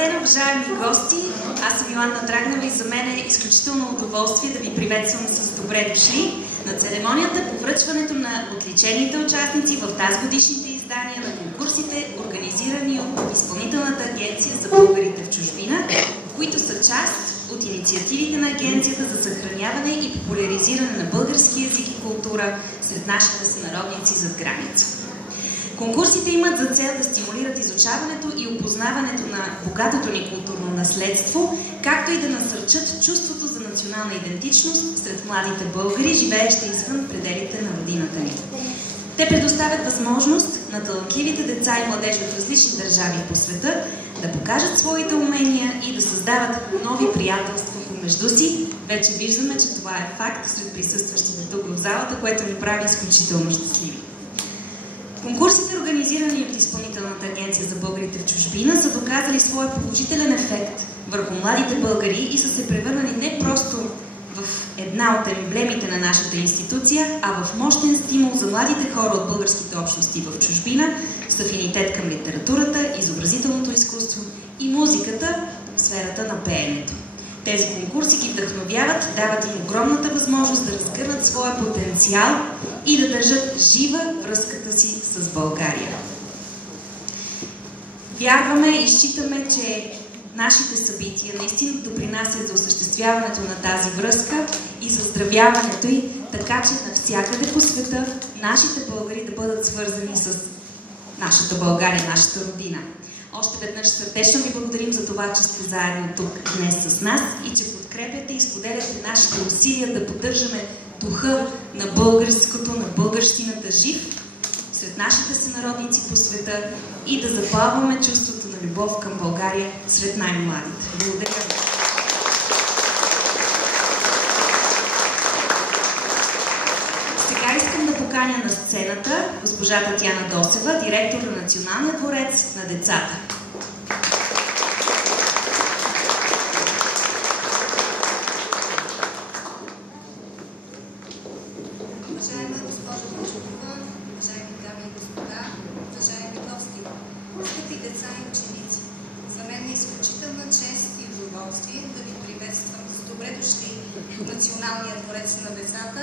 ден, уважаеми гости! Аз съм Йоанна Драгнева и за мен е изключително удоволствие да ви приветствам с добре дошли на церемонията по връчването на отличените участници в тази годишните издания на конкурсите, организирани от Изпълнителната агенция за българите в чужбина, които са част от инициативите на Агенцията за съхраняване и популяризиране на български език и култура сред нашите сънародници зад граница. Конкурсите имат за цел да стимулират изучаването и опознаването на богатото ни културно наследство, както и да насърчат чувството за национална идентичност сред младите българи, живеещи извън пределите на родината ни. Те предоставят възможност на талантливите деца и младежи от различни държави по света да покажат своите умения и да създават нови приятелства помежду си. Вече виждаме, че това е факт сред присъстващите тук в залата, което ни прави изключително щастливи. Конкурсите, организирани от Изпълнителната агенция за българите в чужбина, са доказали своя положителен ефект върху младите българи и са се превърнали не просто в една от емблемите на нашата институция, а в мощен стимул за младите хора от българските общности в чужбина с афинитет към литературата, изобразителното изкуство и музиката в сферата на пеенето. Тези конкурси ги вдъхновяват, дават им огромната възможност да разгърнат своя потенциал и да държат жива връзката си с България. Вярваме и считаме, че нашите събития наистина допринасят за осъществяването на тази връзка и за заздравяването й, така че навсякъде по света нашите българи да бъдат свързани с нашата България, нашата родина. Още веднъж сърдечно ви благодарим за това, че сте заедно тук днес с нас и че подкрепяте и споделяте нашите усилия да поддържаме духа на българското, на българщината жив сред нашите сънародници по света и да запалваме чувството на любов към България сред най-младите. Благодаря ви! Сега искам да поканя на сцената госпожа Татяна Досева, директор на Националния дворец на децата. Уважаема госпожо Манджукова, уважаеми дами и господа, уважаеми гости, скъпи деца и ученици, за мен е изключителна чест и удоволствие да ви приветствам с добре дошли в Националния дворец на децата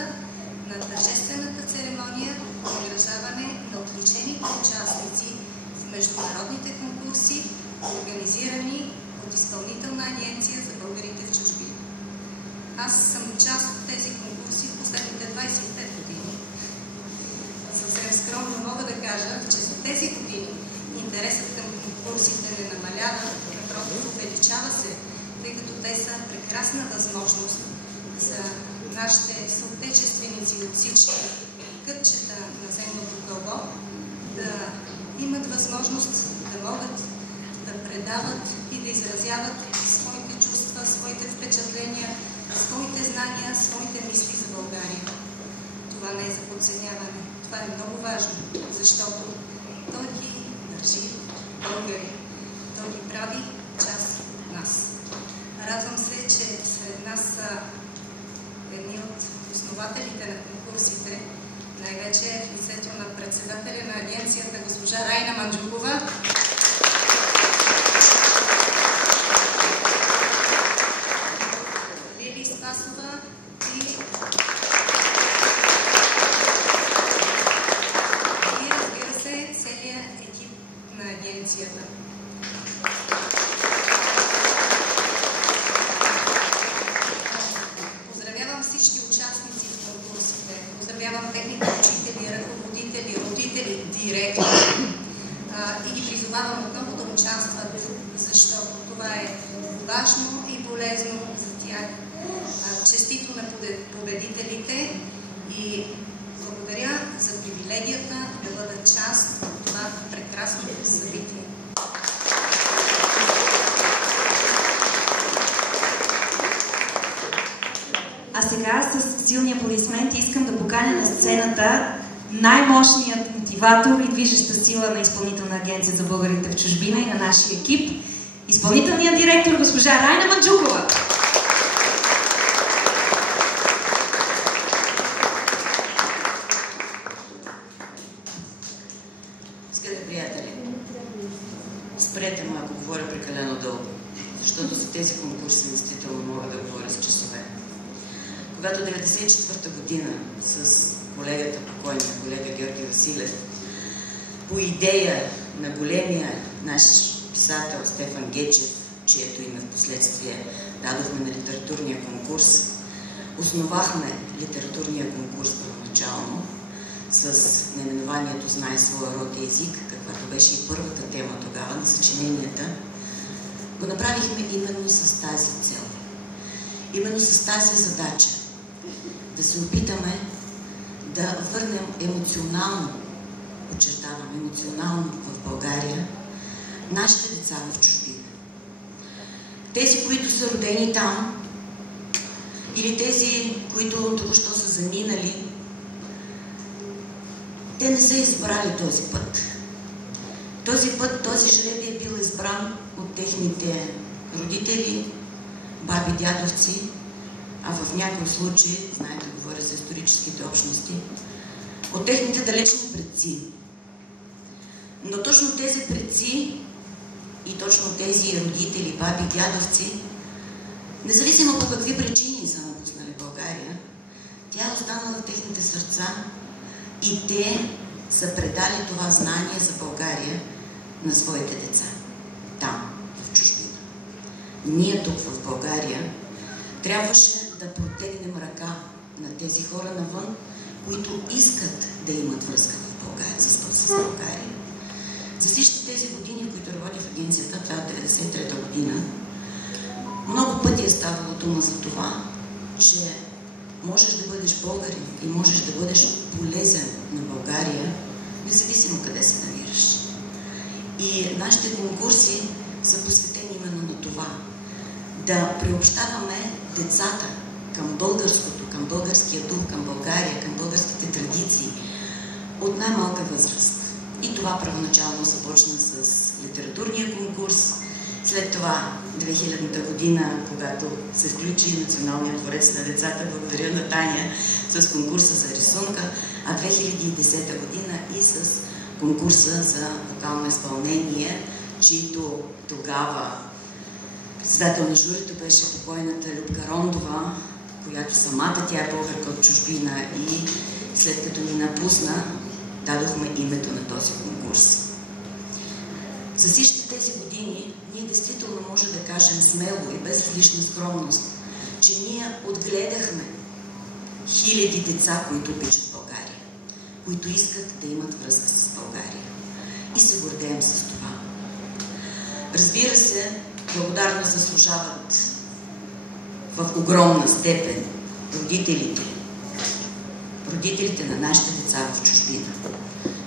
на тържествената церемония по награждаване на отличените участници в международните конкурси, организирани от Изпълнителна агенция за българите в чужбина. Аз съм част от тези конкурси в последните 25 години. Съвсем скромно мога да кажа, че за тези години интересът към конкурсите не намалява, напротив, увеличава се, тъй като те са прекрасна възможност за нашите съотечественици от всички кътчета на земното кълбо да имат възможност да могат да предават и да изразяват своите чувства, своите впечатления, своите знания, своите мисли за България. Това не е за подценяване. Това е много важно, защото той ги държи българи. Той ги прави част от нас. Радвам се, че сред нас са едни от основателите на конкурсите, най-вече в лицето на председателя на агенцията госпожа Райна Манджукова. Лили Спасова и разбира се, целият екип на агенцията. Поздравявам всички участници в конкурсите, поздравявам техните учители, ръководители, родители, директори и ги призовавам отново да участват, защото това е важно и полезно за тях. Честито на победителите и благодаря за привилегията да бъда част от това прекрасно събитие. А сега с силни аплодисменти искам да поканя на сцената най-мощният мотиватор и движеща сила на Изпълнителна агенция за българите в чужбина и на нашия екип, изпълнителният директор госпожа Райна Манджукова. Скъпи приятели, спрете ме, ако говоря прекалено дълго, защото за тези конкурси действително мога да говоря с часове. Когато 1994 година с колегата, покойния колега Георги Василев, по идея на големия наш писател Стефан Гечев, чието име в последствие дадохме на литературния конкурс, основахме литературния конкурс първоначално с наименованието "Знай своя род и език", каквато беше и първата тема тогава на съчиненията. Го направихме именно с тази цел. Именно с тази задача да се опитаме да върнем емоционално, подчертавам, емоционално в България нашите деца в чужбина. Тези, които са родени там, или тези, които току-що са заминали, те не са избрали този път. Този път, този жребий е бил избран от техните родители, баби, дядовци, а в някои случаи, знаете, говоря за историческите общности, от техните далечни предци. Но точно тези предци и точно тези родители, баби, дядовци, независимо по какви причини са напуснали България, тя е останала в техните сърца и те са предали това знание за България на своите деца. Там, в чужбина. Ние тук в България трябваше да протегнем ръка на тези хора навън, които искат да имат връзка в България, с България. За всички тези години, в които работя в агенцията, това от 1993 година, много пъти е ставало дума за това, че можеш да бъдеш българин и можеш да бъдеш полезен на България, независимо къде се намираш. И нашите конкурси са посветени именно на това. Да приобщаваме децата към българското, към българския дух, към България, към българските традиции от най-малка възраст. И това първоначално започна с литературния конкурс. След това, 2000-та година, когато се включи Националният дворец на децата, благодаря на Таня, с конкурса за рисунка, а 2010 година и с конкурса за вокално изпълнение, чието тогава председател на журито беше покойната Любка Рондова, която самата тя е българка от чужбина и след като ни напусна, дадохме името на този конкурс. За всички тези години ние действително може да кажем смело и без лична скромност, че ние отгледахме хиляди деца, които обичат България, които искат да имат връзка с България. И се гордеем с това. Разбира се, благодарност заслужават в огромна степен родителите на нашите деца в чужбина.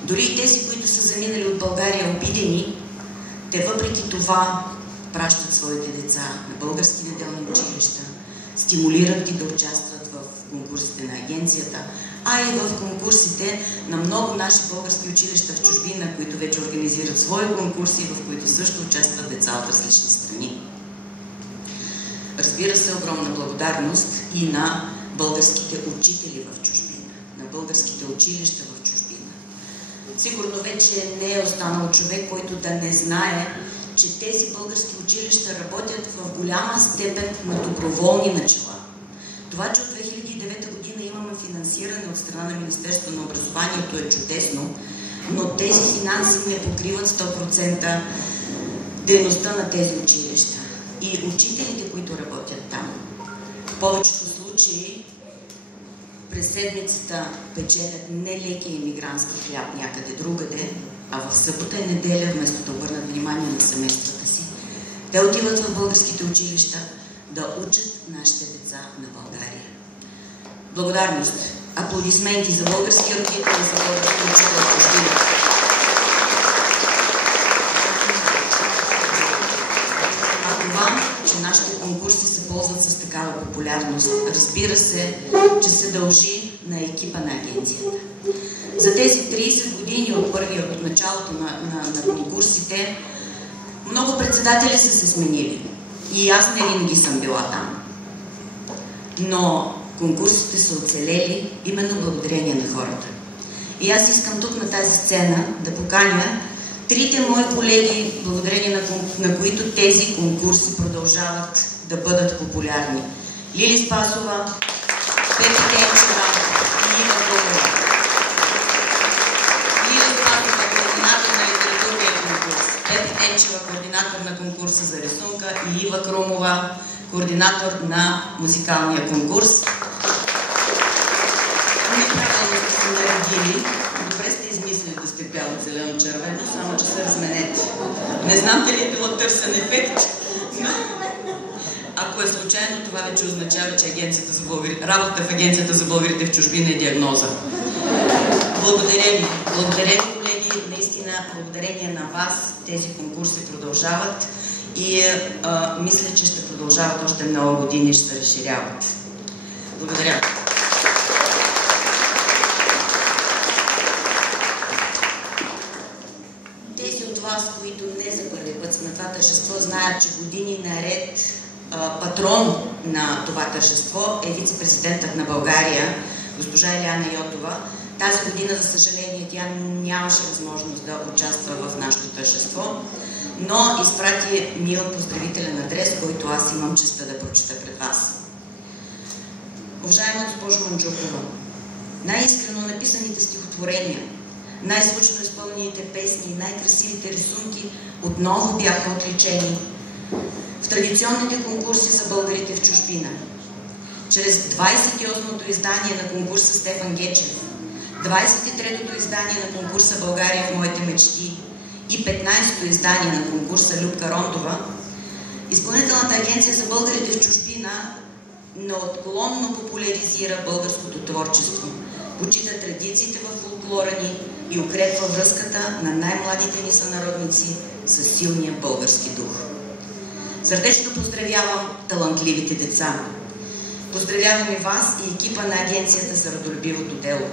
Дори и тези, които са заминали от България обидени, те въпреки това пращат своите деца на български неделни училища, стимулират ги да участват в конкурсите на агенцията, а и в конкурсите на много наши български училища в чужбина, които вече организират свои конкурси, в които също участват деца от различни страни. Разбира се, огромна благодарност и на българските учители в чужбина, на българските училища в чужбина. Сигурно вече не е останал човек, който да не знае, че тези български училища работят в голяма степен на доброволни начала. Това, че от 2009 година имаме финансиране от страна на Министерството на образованието е чудесно, но тези финанси не покриват 100% дейността на тези училища. И учителите, които работят там, в повечето случаи през седмицата печелят не леки имигрантски хляб някъде другаде, а в събота и неделя, вместо да обърнат внимание на семействата си, те отиват в българските училища да учат нашите деца на България. Благодарност, аплодисменти за български родители, за български учители в чужбина. А това, че нашите конкурси се ползват с такава популярност, разбира се, че се дължи на екипа на агенцията. За тези 30 години от началото на конкурсите, много председатели са се сменили. И аз не винаги съм била там. Но конкурсите са оцелели именно благодарение на хората. И аз искам тук на тази сцена да поканя Трите мои колеги, благодарение на които тези конкурси продължават да бъдат популярни. Лили Спасова, Пепи Денчева и Ива Гълова. Лили Спасова, координатор на литературния конкурс. Пепи Денчева, координатор на конкурса за рисунка, и Ива Крумова, координатор на музикалния конкурс. Неправилно сте се наредили. Добре сте измислили да сте бяло, зелено, червено, само че се разменете. Не знам дали е било търсен ефект, но ако е случайно, това вече означава, че работата в Агенцията за българите в чужбина е диагноза. Благодаря ви. Благодаря ви, колеги. Наистина, благодарение на вас тези конкурси продължават и мисля, че ще продължават още много години и ще се разширяват. Благодаря. Тези от вас, които не за първи път са на това тържество, знаят, че години наред патрон на това тържество е вице-президентът на България, госпожа Илияна Йотова. Тази година, за съжаление, тя нямаше възможност да участва в нашето тържество, но изпрати мил поздравителен адрес, който аз имам честта да прочета пред вас. Уважаема госпожо Манджукова, най-искрено написаните стихотворения, най-звучно изпълнените песни, най-красивите рисунки отново бяха отличени в традиционните конкурси за българите в чужбина. Чрез 28-то издание на конкурса Стефан Гечев, 23-то издание на конкурса България в моите мечти и 15-то издание на конкурса Любка Рондова, Изпълнителната агенция за българите в чужбина неотклонно популяризира българското творчество, почита традициите в фолклора ни и укрепва връзката на най-младите ни сънародници с силния български дух. Сърдечно поздравявам талантливите деца. Поздравявам и вас и екипа на Агенцията за родолюбивото дело.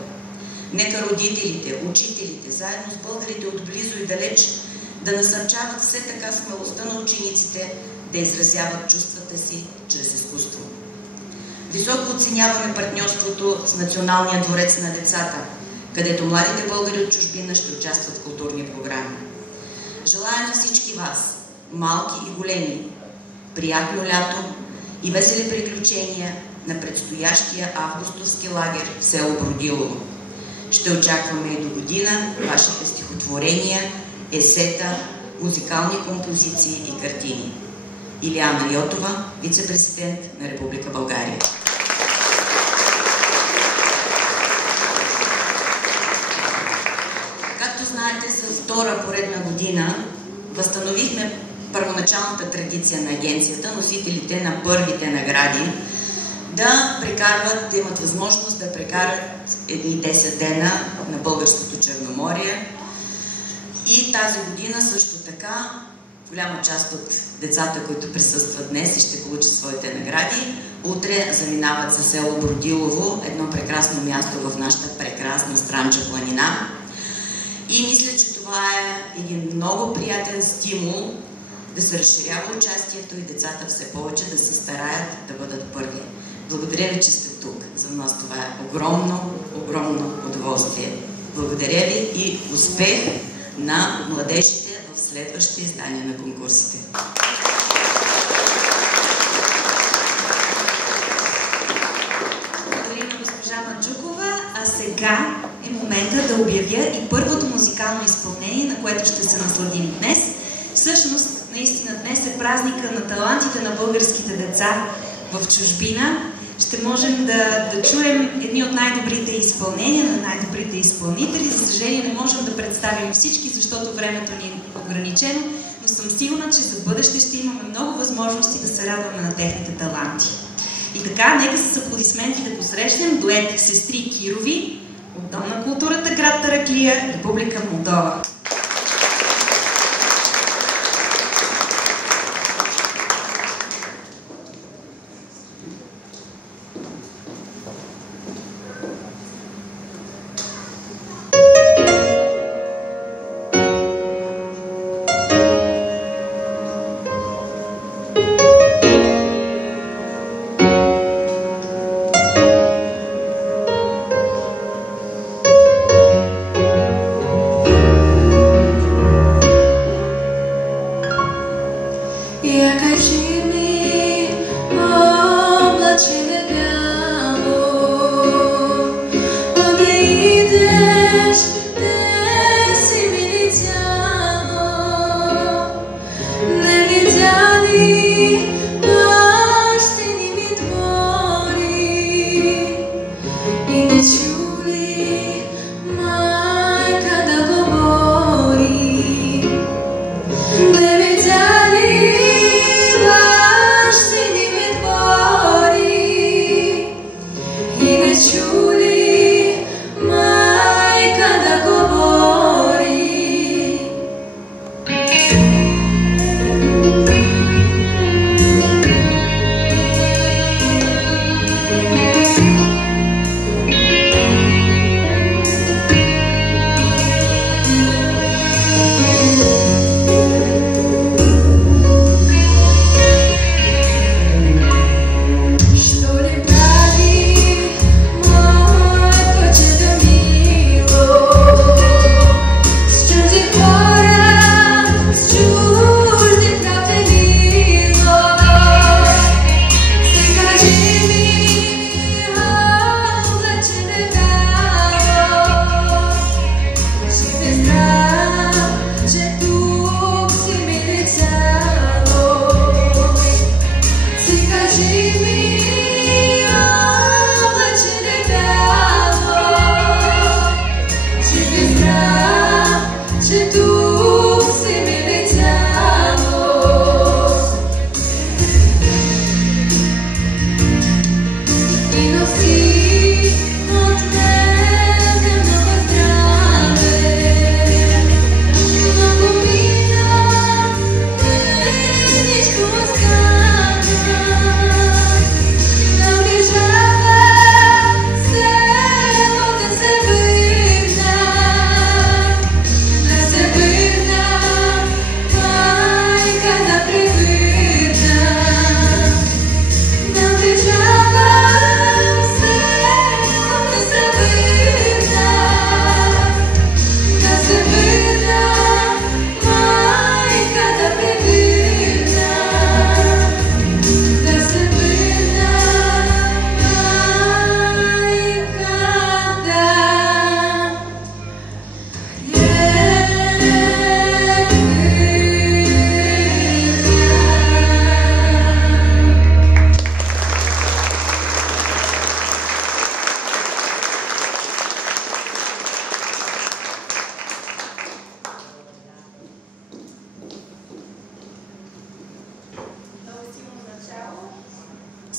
Нека родителите, учителите, заедно с българите отблизо и далеч, да насърчават все така смелостта на учениците да изразяват чувствата си чрез изкуство. Високо оценяваме партньорството с Националния дворец на децата, където младите българи от чужбина ще участват в културни програми. Желая на всички вас, малки и големи, приятно лято и весели приключения на предстоящия августовски лагер в село Бродилово. Ще очакваме и до година вашите стихотворения, есета, музикални композиции и картини. Илияна Йотова, вице-президент на Република България. Както знаете, за втора поредна година възстановихме първоначалната традиция на агенцията, носителите на първите награди да прекарват, да имат възможност да прекарат едни 10 дена на българското Черноморие. И тази година също така голяма част от децата, които присъстват днес и ще получат своите награди, утре заминават за село Бродилово, едно прекрасно място в нашата прекрасна Странджа планина. И мисля, че това е един много приятен стимул да се разширява участието и децата все повече да се стараят да бъдат първи. Благодаря ви, че сте тук. За нас това е огромно, огромно удоволствие. Благодаря ви и успех на младежите в следващите издания на конкурсите. Благодаря на госпожа Манджукова, а сега е момента да обявя и първото музикално изпълнение, на което ще се насладим днес. Всъщност, наистина днес е празника на талантите на българските деца в чужбина. Ще можем да чуем едни от най-добрите изпълнения на най-добрите изпълнители. За съжаление не можем да представим всички, защото времето ни е ограничено, но съм сигурна, че за бъдеще ще имаме много възможности да се радваме на техните таланти. И така, нека с аплодисменти да посрещнем дует Сестри Кирови от Дом на културата, град Тараклия, Република Молдова.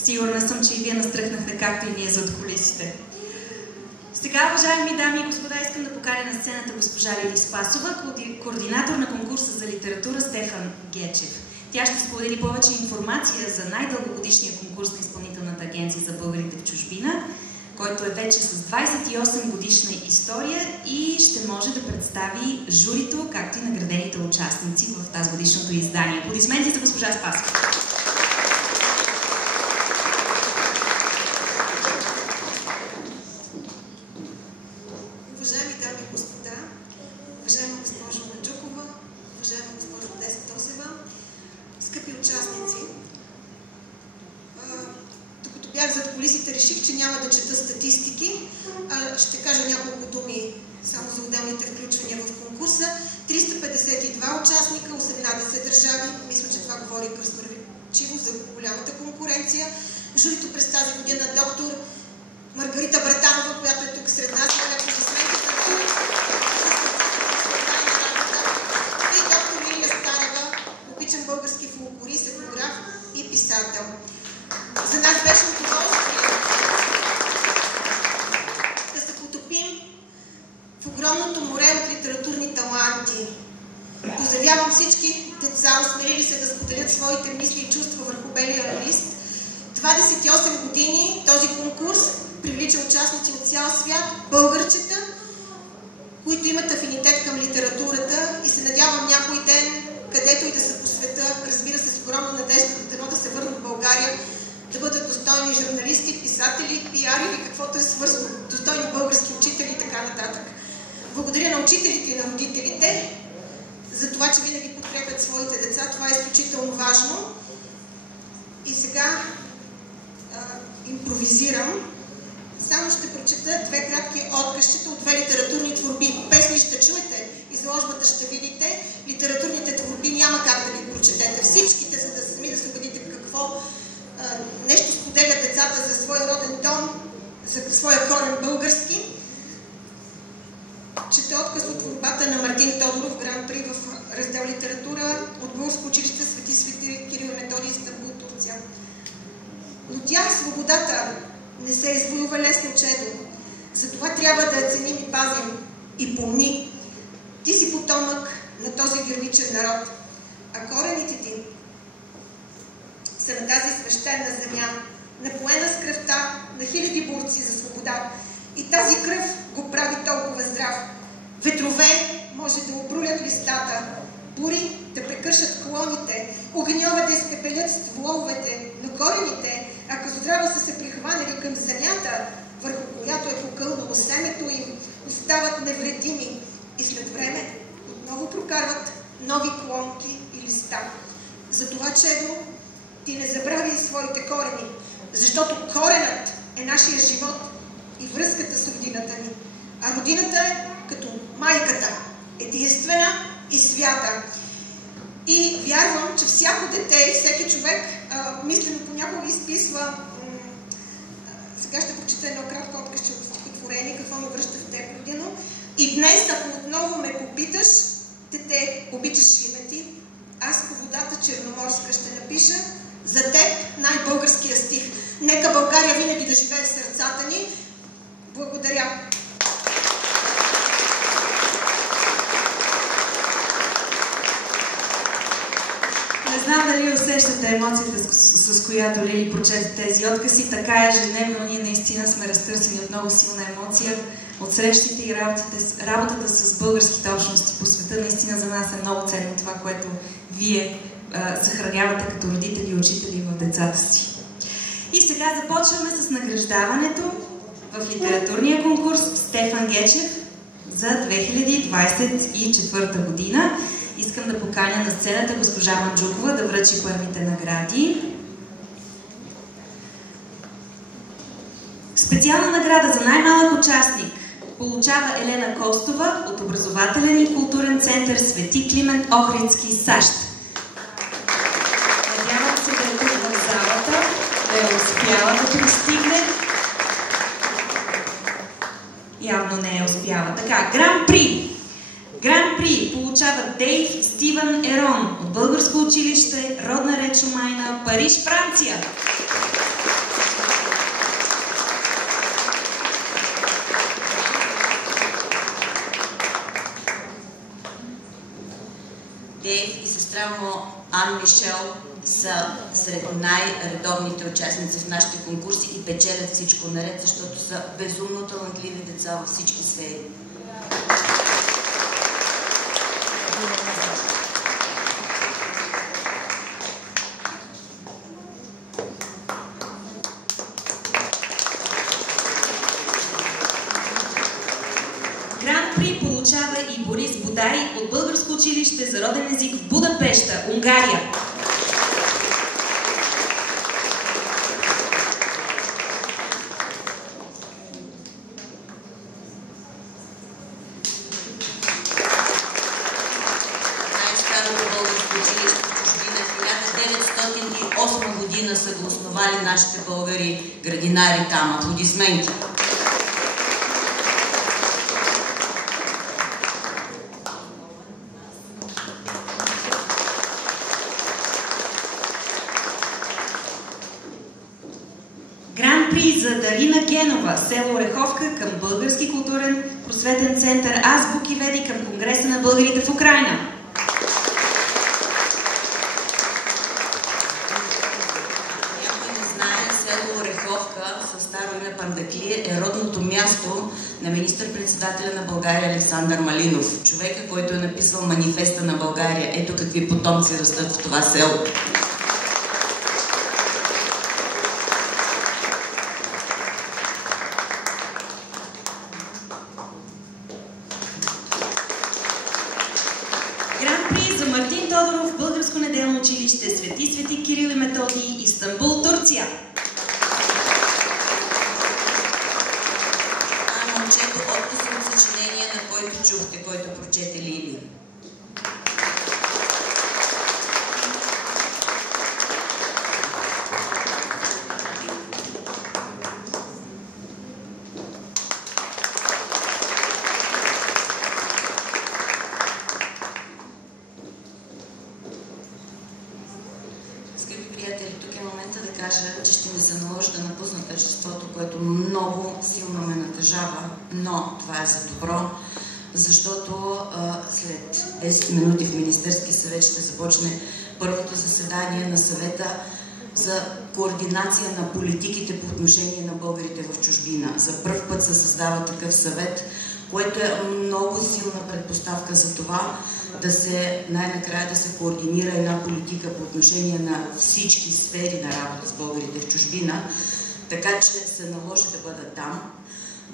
Сигурна съм, че и вие настръхнахте, както и ние зад кулисите. Сега, уважаеми дами и господа, искам да поканя на сцената госпожа Лили Спасова, координатор на конкурса за литература Стефан Гечев. Тя ще сподели повече информация за най-дългогодишния конкурс на Изпълнителната агенция за българите в чужбина, който е вече с 28 годишна история и ще може да представи журито, както и наградените участници в тази годишното издание. Аплодисменти за госпожа Спасова. Уважаеми дами и господа, уважаема госпожо Манджукова, уважаема госпожо Деса Тосева, скъпи участници, докато бях зад кулисите, реших, че няма да чета статистики, а ще кажа няколко думи само за отделните включвания в конкурса. 352 участника, 18 държави. Мисля, че това говори красноречиво за голямата конкуренция. Журито през тази година доктор Маргарита Братанова, която е тук сред нас, и доктор Лилия Старева, обичан български фолклорист, етнограф и писател. За нас беше удоволствие да се потопим в огромното море от литературни таланти. Поздравявам всички деца, осмелили се да споделят своите мисли и чувства върху белия лист. 28 години този конкурс привлича участници от цял свят, българчета, които имат афинитет към литературата и се надявам някой ден, където и да са по света, разбира се с огромна надежда да се върнат в България, да бъдат достойни журналисти, писатели, пиари или каквото е свързано, достойни български учители и така нататък. Благодаря на учителите и на родителите за това, че винаги подкрепят своите деца. Това е изключително важно. И сега импровизирам. Само ще прочета две кратки откъсчета от две литературни творби. Песни ще чуете, изложбата ще видите. Литературните творби няма как да ги прочетете всичките, за да сами да се убедите какво нещо споделят децата за своя роден дом, за своя корен български. Чета отказ от творбата на Мартин Тодоров, Гран-при в раздел литература от Българско училище Свети Кирил и Методий, Истанбул, Турция. Но тя, свободата, не се извоюва лесно чедо. Затова трябва да я ценим и пазим. И помни, ти си потомък на този героичен народ, а корените ти са на тази свещена земя, напоена с кръвта на хиляди борци за свобода. И тази кръв го прави толкова здрав. Ветрове може да обрулят листата, бури да прекършат клоните, огньове да изпепелят стволовете, но корените, ако здраво са се прихванали към земята, върху която е покълнало семето им, остават невредими и след време отново прокарват нови клонки и листа. Затова, чедо, ти не забрави своите корени, защото коренът е нашия живот и връзката с родината ни. А родината е като майката, единствена и свята. И вярвам, че всяко дете, всеки човек, мислено понякога изписва, сега ще прочита едно кратко откъсче от стихотворение, какво ме връща в теб, родино. И днес, ако отново ме попиташ, дете, обичаш ли ме ти? Аз по водата черноморска ще напиша за теб най-българския стих. Нека България винаги да живее в сърцата ни. Благодаря. Не знам дали усещате емоцията, с която Лили прочете тези откази. Така ежедневно ние наистина сме разтърсени от много силна емоция. От срещите и работата с българските общности по света. Наистина за нас е много ценно това, което вие съхранявате като родители и учители в децата си. И сега започваме с награждаването в литературния конкурс Стефан Гечев за 2024 година. Искам да поканя на сцената госпожа Манджукова да връчи първите награди. Специална награда за най-малък участник получава Елена Костова от образователен и културен център Свети Климент Охридски, САЩ. Надявам се да е тук в залата, да е успяла да пристигне. Явно не е успяла. Така, Гран-при. Гран-при получава Дейв Стивън Ерон от Българско училище Родна Речо Майна, Париж, Франция. Дейв и сестра му Ан Мишел са сред най-редовните участници в нашите конкурси и печелят всичко наред, защото са безумно талантливи деца във всички сфери. Гран-при получава и Борис Бодай от Българско училище за роден език в Будапеща, Унгария. Най-старото българско училище в чужбина в 1908 година са го основали нашите българи градинари там. Аплодисменти! Гран-при за Дарина Генова, село Ореховка, към Български културен просветен център Азбук и Веди към Конгреса на българите в Украйна. Някой не знае, село Ореховка със старо име Пандаклир е родното място на министър-председателя на България Александър Малинов, човека, който е написал манифеста на България. Ето какви потомци растат в това село. Гран-при за Мартин Тодоров, Българско неделно училище Свети Кирил и Методий, Истанбул, Турция. Това е момчето отказ от съчинение, на който чухте, който прочете Лили. Скъпи приятели, тук е момента да кажа, че ще ми се наложи да напусна тържеството, което много силно ме натъжава, но това е за добро, защото след 10 минути в Министерски съвет ще започне първото заседание на съвета за координация на политиките по отношение на българите в чужбина. За пръв път се създава такъв съвет, което е много силна предпоставка за това да се най-накрая да се координира една политика по отношение на всички сфери на работа с българите в чужбина, така че се наложи да бъда там.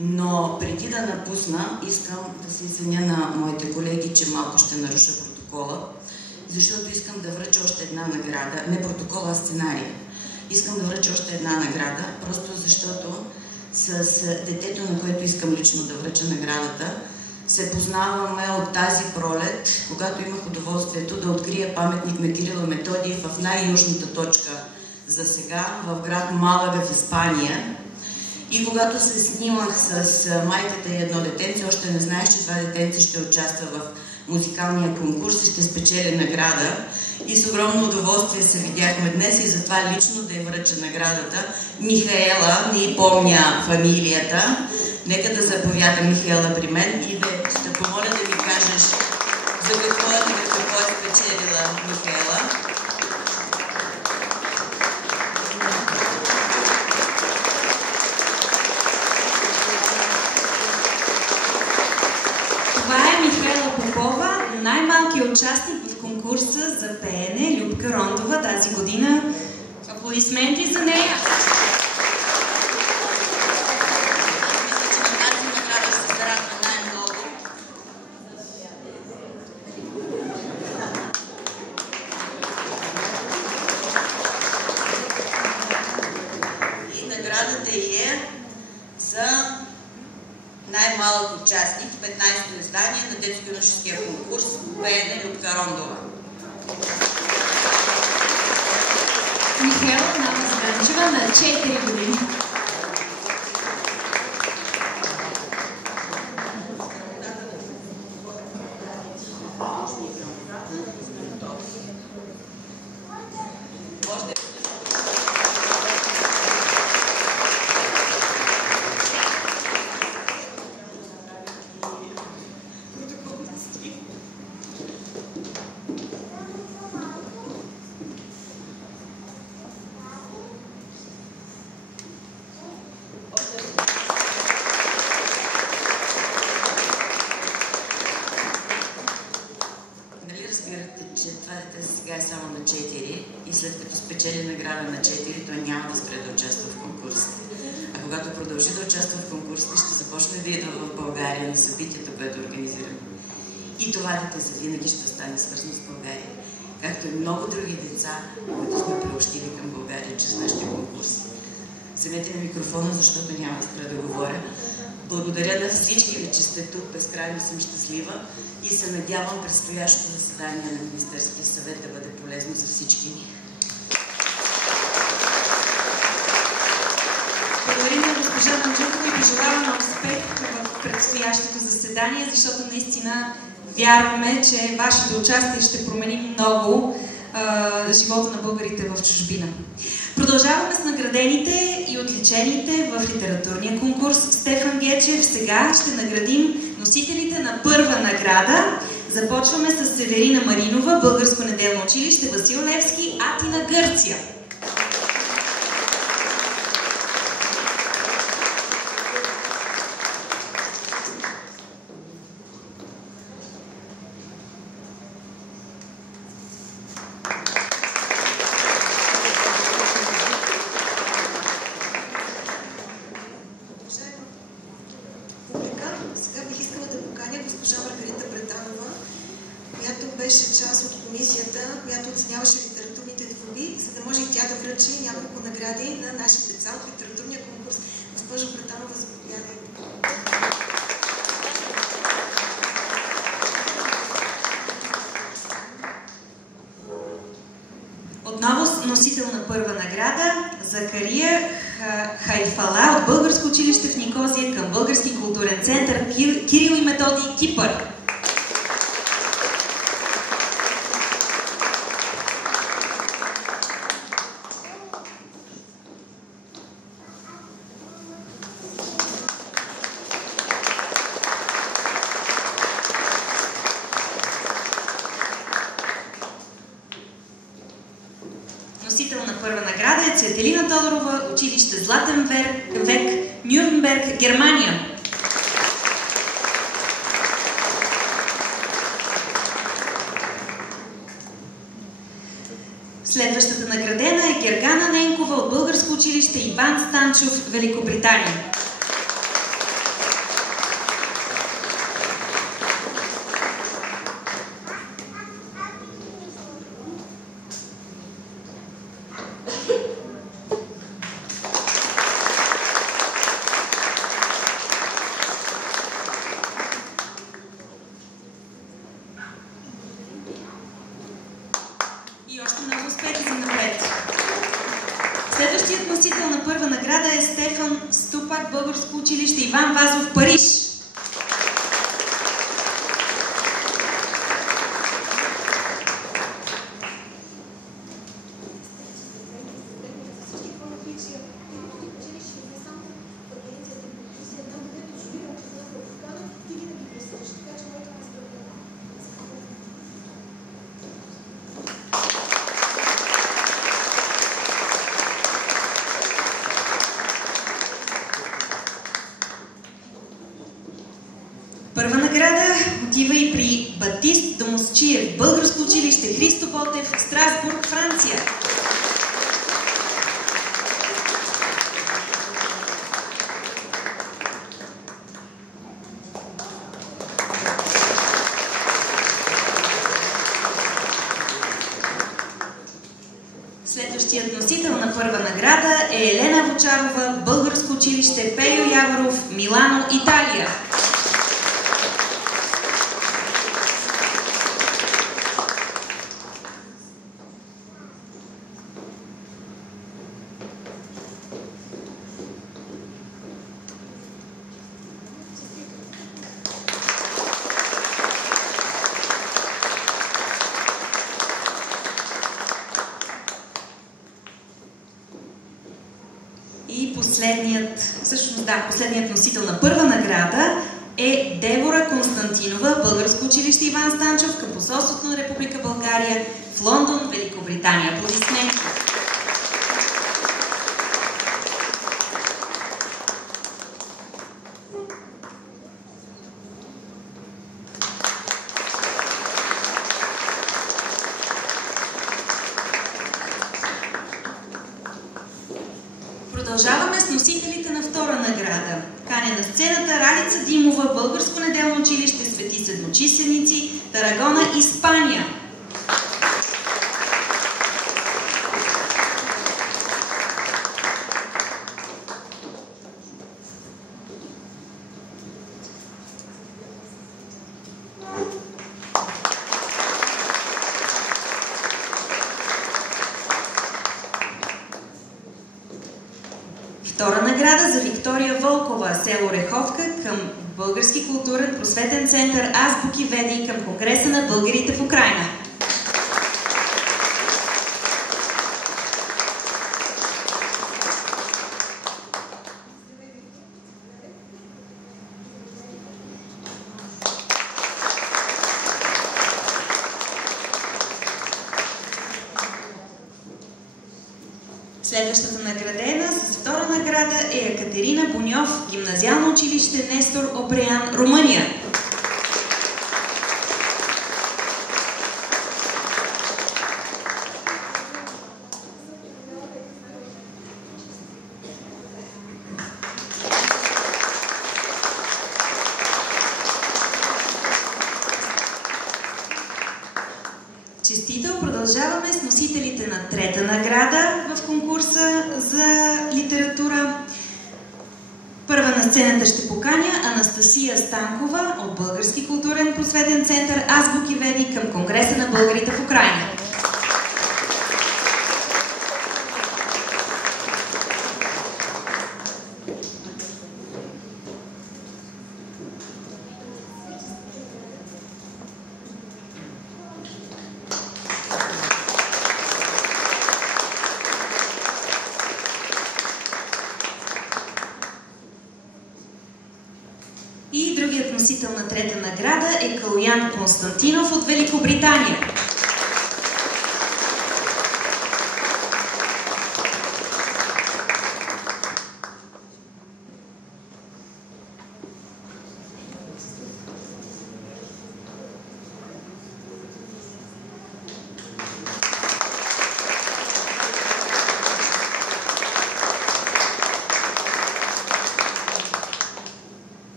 Но преди да напусна, искам да се извиня на моите колеги, че малко ще наруша протокола, защото искам да връча още една награда, не протокола, а сценария. Искам да връча още една награда, просто защото с детето, на което искам лично да връча наградата, се познаваме от тази пролет, когато имах удоволствието да открия паметник на Кирил и Методий в най-южната точка за сега, в град Малага в Испания. И когато се снимах с майката и едно детенце, още не знаеш, че това детенце ще участва в музикалния конкурс и ще спечели награда. И с огромно удоволствие се видяхме днес и затова лично да я връча наградата. Михаела, не помня фамилията. Нека да заповяда Михаела при мен и да ще помоля да ми кажеш за какво е спечелила Михаела. Това е Михаела Попова, най-малкият участник в конкурса за пеене Любка Рондова тази година. Аплодисменти за нея! Най-малък участник в 15-то издание на детско-юношеския конкурс пеене Любка Рондова. Михаела Намазганчева на 4 години. това дете сега е само на 4 и след като спечели награда на 4, той няма да спре да участва в конкурсите. А когато продължи да участва в конкурсите, ще започне да идва в България на събитията, което организираме. И това дете завинаги ще остане свързано с България. Както и много други деца, които сме приобщили към България чрез нашите конкурси. Седнете на микрофона, защото няма да спра да говоря. Благодаря на всички ви, че сте тук. Безкрайно съм щастлива и се надявам предстоящото заседание на Министерския съвет да бъде полезно за всички ни. Благодарим на госпожа Манджукова и пожелаваме успех в предстоящото заседание, защото наистина вярваме, че вашето участие ще промени много живота на българите в чужбина. Продължаваме с наградените и отличените в литературния конкурс Стефан Гечев. Сега ще наградим носителите на първа награда. Започваме с Северина Маринова, Българско неделно училище, Васил Левски, Атина, Гърция. която оценяваше литературните творби, за да може и тя да връчи няколко награди на нашите деца от литературния конкурс. Госпожо Братанова, заповядайте. Отново носител на първа награда Закария Хайфала от Българско училище в Никозия към Български културен център Кирил и Методий, Кипър. Носител на първа награда е Цветелина Тодорова, училище Златен век, Нюрнберг, Германия. Следващата наградена е Гергана Ненкова от Българско училище Иван Станчов, Великобритания. И още много успехи за напред. Следващият носител на първа награда е Стефан Ступак, Българско училище Иван Вазов, Париж. Първа награда отива и при Батист Домосчиев, Българско училище Христо Ботев, Страсбург, Франция. Следващият носител на първа награда е Елена Вочарова, Българско училище Пейо Яворов, Милано, Италия. И последният носител на първа награда е Девора Константинова, Българско училище Иван Станчов към посолството на Република България в Лондон, Великобритания. Аплодисменти! Продължаваме с носителите на втора награда. Каня на сцената Ралица Димова, Българско неделно училище Свети Седмочисленици, Тарагона, Испания. Втора награда за Виктория Волкова, село Реховка, към Български културен просветен център Азбуки Веди към Конгреса на българите в Украйна. Следващата наградена с втора награда е Екатерина Буньов, гимназиално училище Нестор Обреян, Румъния. Честито! Продължаваме с носителите на трета награда в конкурса за литература. Първа на сцената ще поканя Анастасия Станкова от Български културен просветен център Азбуки Веди към Конгреса на българите в Украйна. И другият носител на трета награда е Калуян Константинов от Великобритания.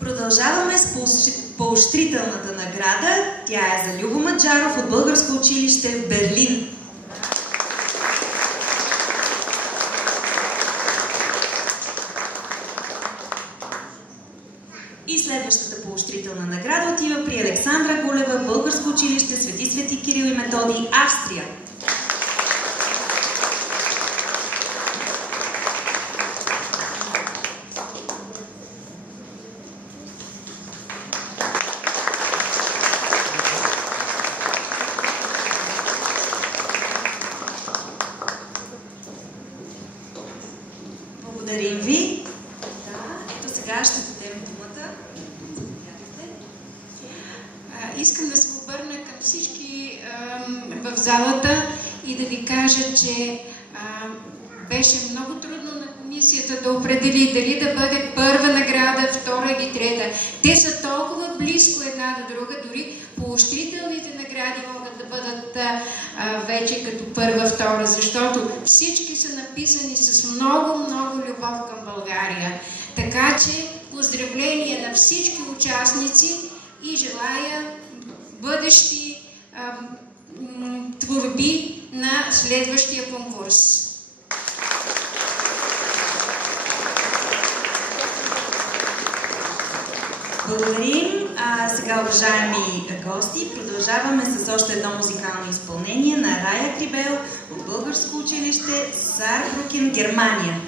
Продължаваме с поощрителната награда. Тя е за Любо Маджаров от Българско училище в Берлин. И следващата поощрителна награда отива при Александра Гулева, Българско училище Свети Кирил и Методий, Австрия. Благодарим ви. Ето сега ще дадем думата. Искам да се обърна към всички в залата и да ви кажа, че беше много трудно на комисията да определи дали да бъде първа награда, втора или трета. Те са толкова близко една до друга, дори поощрителните награди могат да бъдат вече като първа, втора, защото всички са написани с много, много любов към България. Така че поздравления на всички участници и желая бъдещи творби на следващия конкурс. Благодарим. Сега, уважаеми гости, продължаваме с още едно музикално изпълнение на Рая Крибел от Българско училище Саарбрукен, Германия.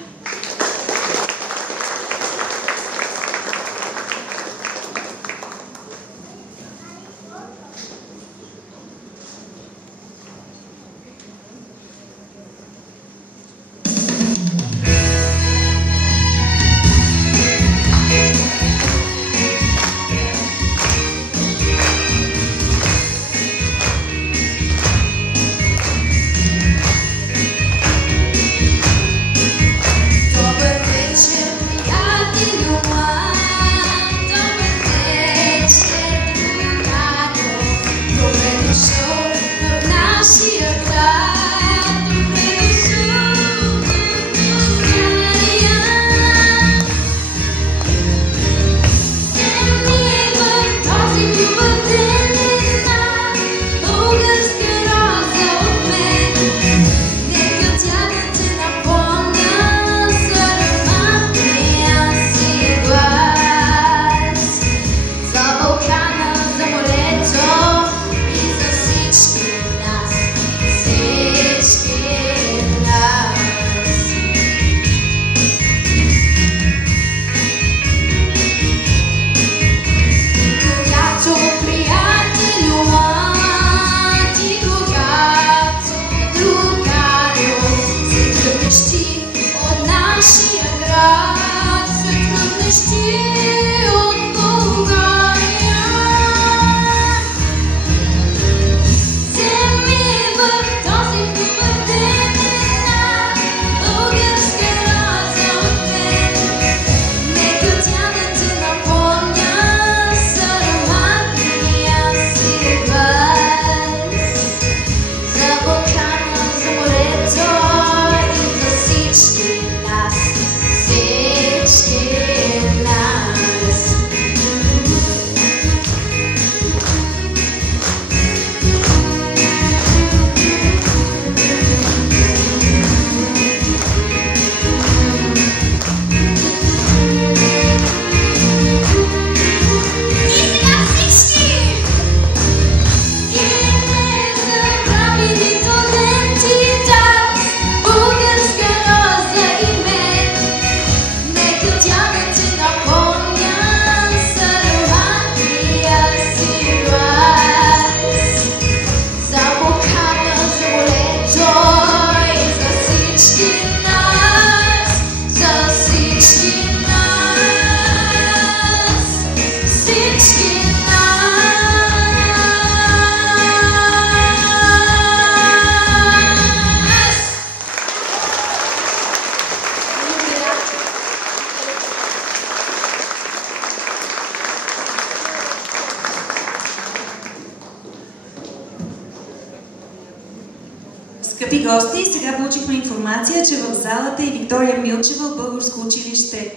Скъпи гости, сега получихме информация, че в залата е Виктория Милчева от Българско училище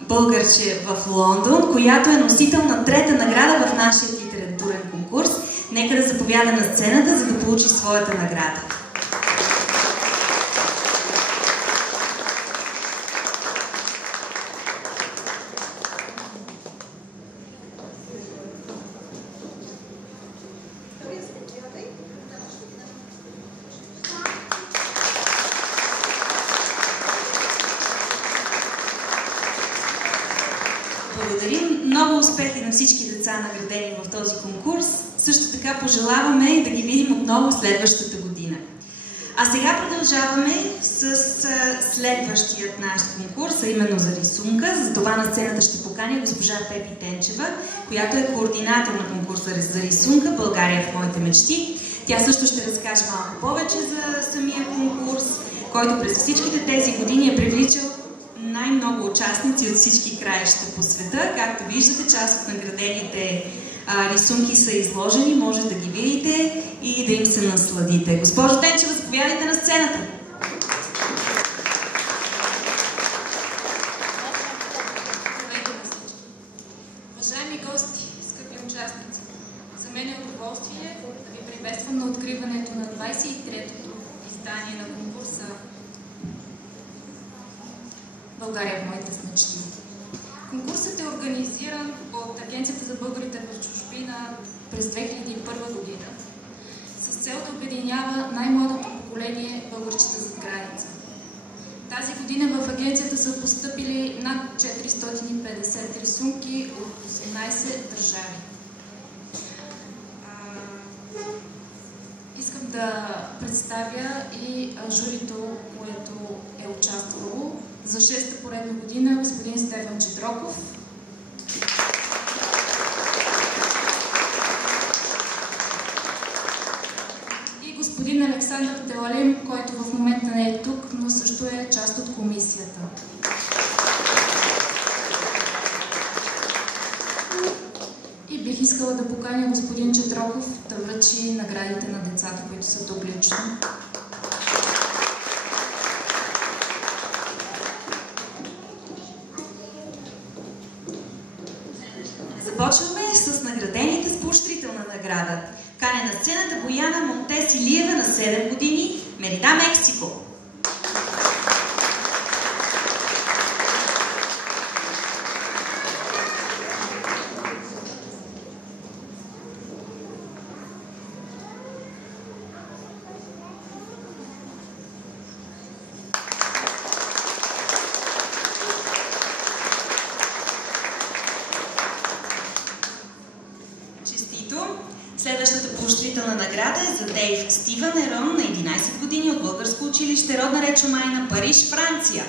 Българче в Лондон, която е носител на трета награда в нашия литературен конкурс. Нека да заповяда на сцената, за да получи своята награда. Благодарим. Много успехи на всички деца, наградени в този конкурс. Също така пожелаваме да ги видим отново следващата година. А сега продължаваме с следващият наш конкурс, а именно за рисунка. За това на сцената ще поканя госпожа Пепи Тенчева, която е координатор на конкурса за рисунка "България в моите мечти". Тя също ще разкаже малко повече за самия конкурс, който през всичките тези години е привличал най-много участници от всички краища по света. Както виждате, част от наградените рисунки са изложени, може да ги видите и да им се насладите. Госпожо Тенчева, заповядайте на сцената. Здравейте на всички! Уважаеми гости, скъпи участници, за мен е удоволствие да ви приветствам на откриването на 23-то издание на конкурса "България в моите мечти". Конкурсът е организиран от Агенцията за българите в чужбина през 2001 година с цел да обединява най-младото поколение българчета зад граница. Тази година в агенцията са постъпили над 450 рисунки от 18 държави. Искам да представя и журито, което е участвало за 6-та поредна година: господин Стефан Чедроков, и господин Александър Телалим, който в момента не е тук, но също е част от комисията. И бих искала да поканя господин Чедроков да връчи наградите на децата, които са тук лично. Започваме с наградените с поощрителна награда. Каня на сцената Бояна Монтес Илиева на 7 години, Мерида, Мексико. Следващата поощрителна награда е за Дейв Стивън Ерон на 11 години от Българско училище Родна Речо Майна, Париж, Франция.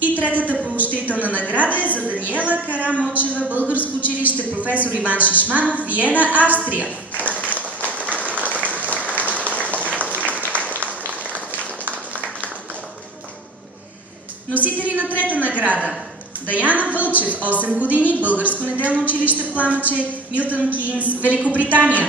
И третата поощрителна награда е за Даниела Карамочева, Българско училище Професор Иван Шишманов, Виена, Австрия. Носители на трета награда: Даяна Вълчев, 8 години, Българско неделно училище Пламъче, Милтън Кейнс, Великобритания.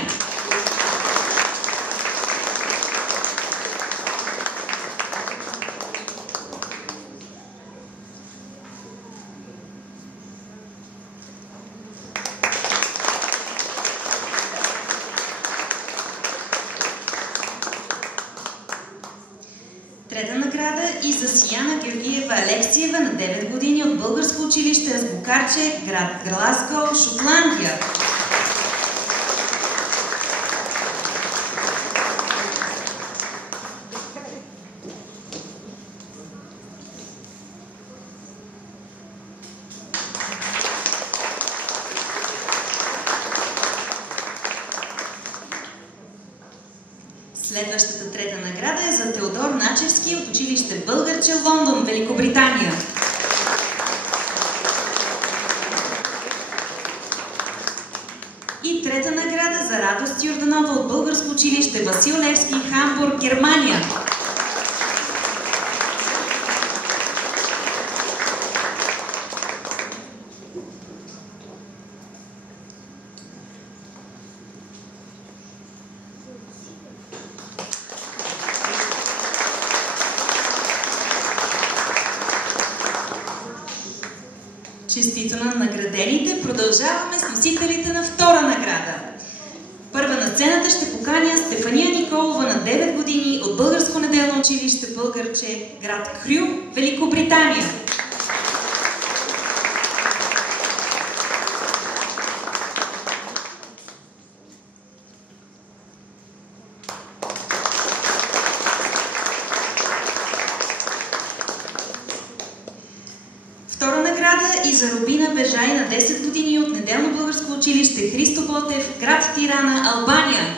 Трета награда и за Сияна Георгиева Алексиева на 9 години от Българско училище Азбукарче, град Глазгоу, Шотландия. Следващата трета награда е за Теодор Начевски от училище Българче, Лондон, Великобритания. И трета награда за Радост Йорданова от българско училище Васил Левски, Хамбург, Германия. Честито на наградените. Продължаваме с носителите на втора награда. Първа на сцената ще поканя Стефания Николова на 9 години от Българско неделно училище Българче, град Крю, Великобритания. И за Рубина Бежай на 10 години от неделно българско училище Христо Ботев, град Тирана, Албания.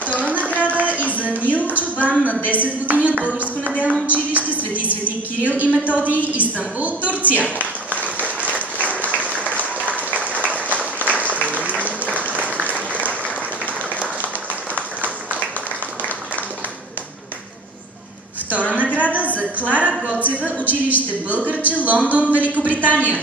Втора награда и за Нил Чубан на 10 години от българско неделно училище Свети Кирил и Методий, Истанбул, Турция. Втора награда за Клара Гоцева, училище Българче, Лондон, Великобритания.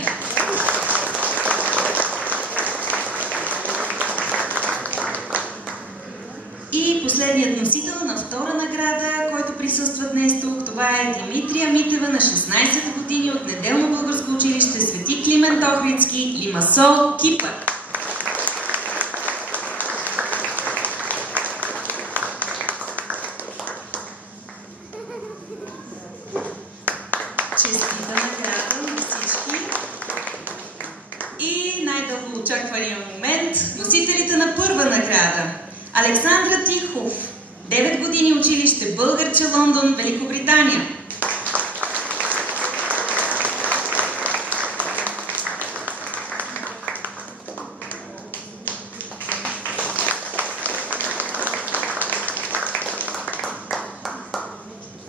И последният носител на втора награда, който присъства днес тук, това е Димитрия Митева на 16 години от неделно българско училище Свети Климент Охридски, Лимасол, Кипър. Честита награда на всички. И най-дълго очаквания момент, носителите на първа награда. Александра Тихов, 9 години училище Българче, Лондон, Великобритания.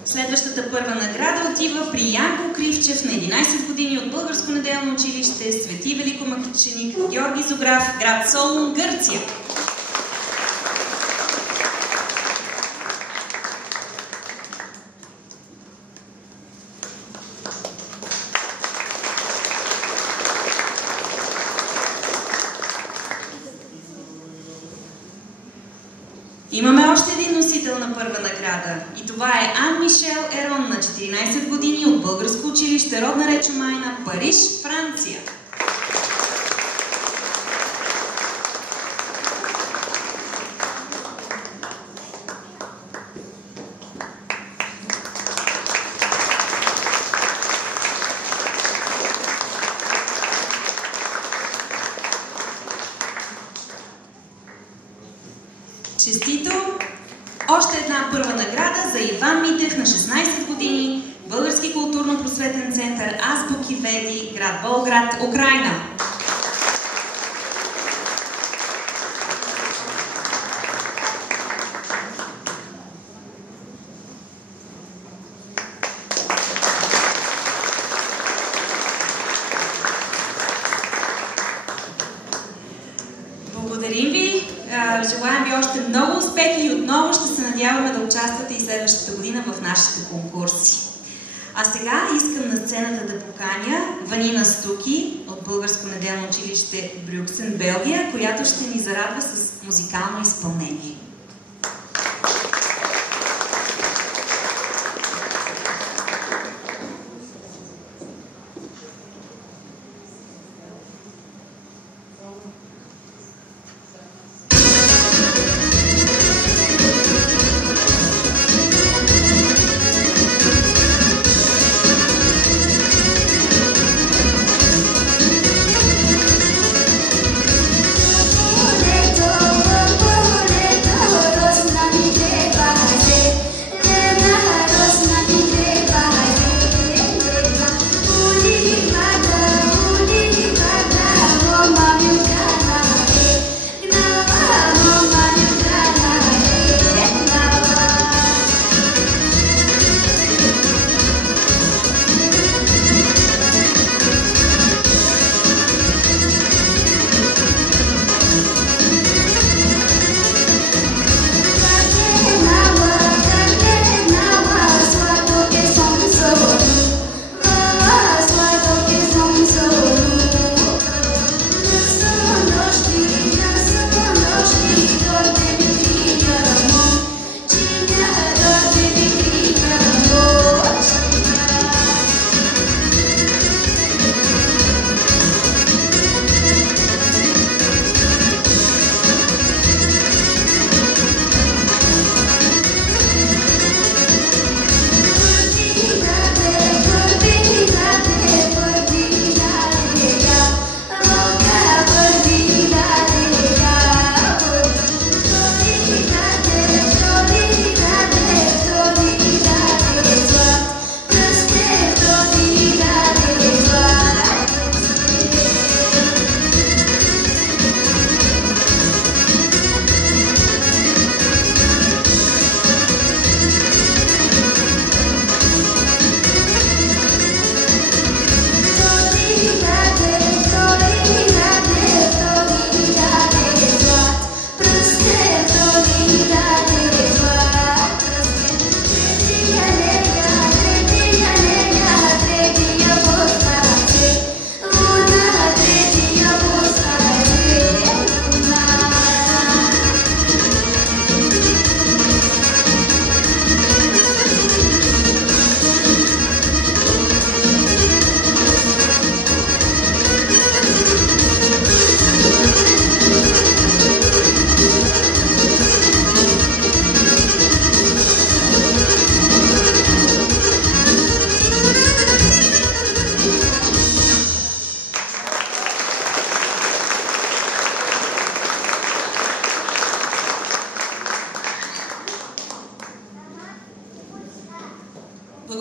Следващата първа награда отива при Янко Кривчев на 11 години от Българско неделно училище Свети Великомъченик Георги Зограф, град Солун, Гърция. Имаме още един носител на първа награда и това е Ан Мишел Ерон на 14 години от българско училище Родна Речо Майна, Париж, Франция. Честито! Още една първа награда за Иван Митев на 16 години, Български културно-просветен център Азбуки Веди, град Болград, Украйна. Благодарим ви! Желаем ви още много успехи и отново ще се надяваме да участвате и следващата година в нашите конкурси. А сега искам на сцената да поканя Ванина Стуки от Българско неделно училище Брюксен, Белгия, която ще ни зарадва с музикално изпълнение. Let's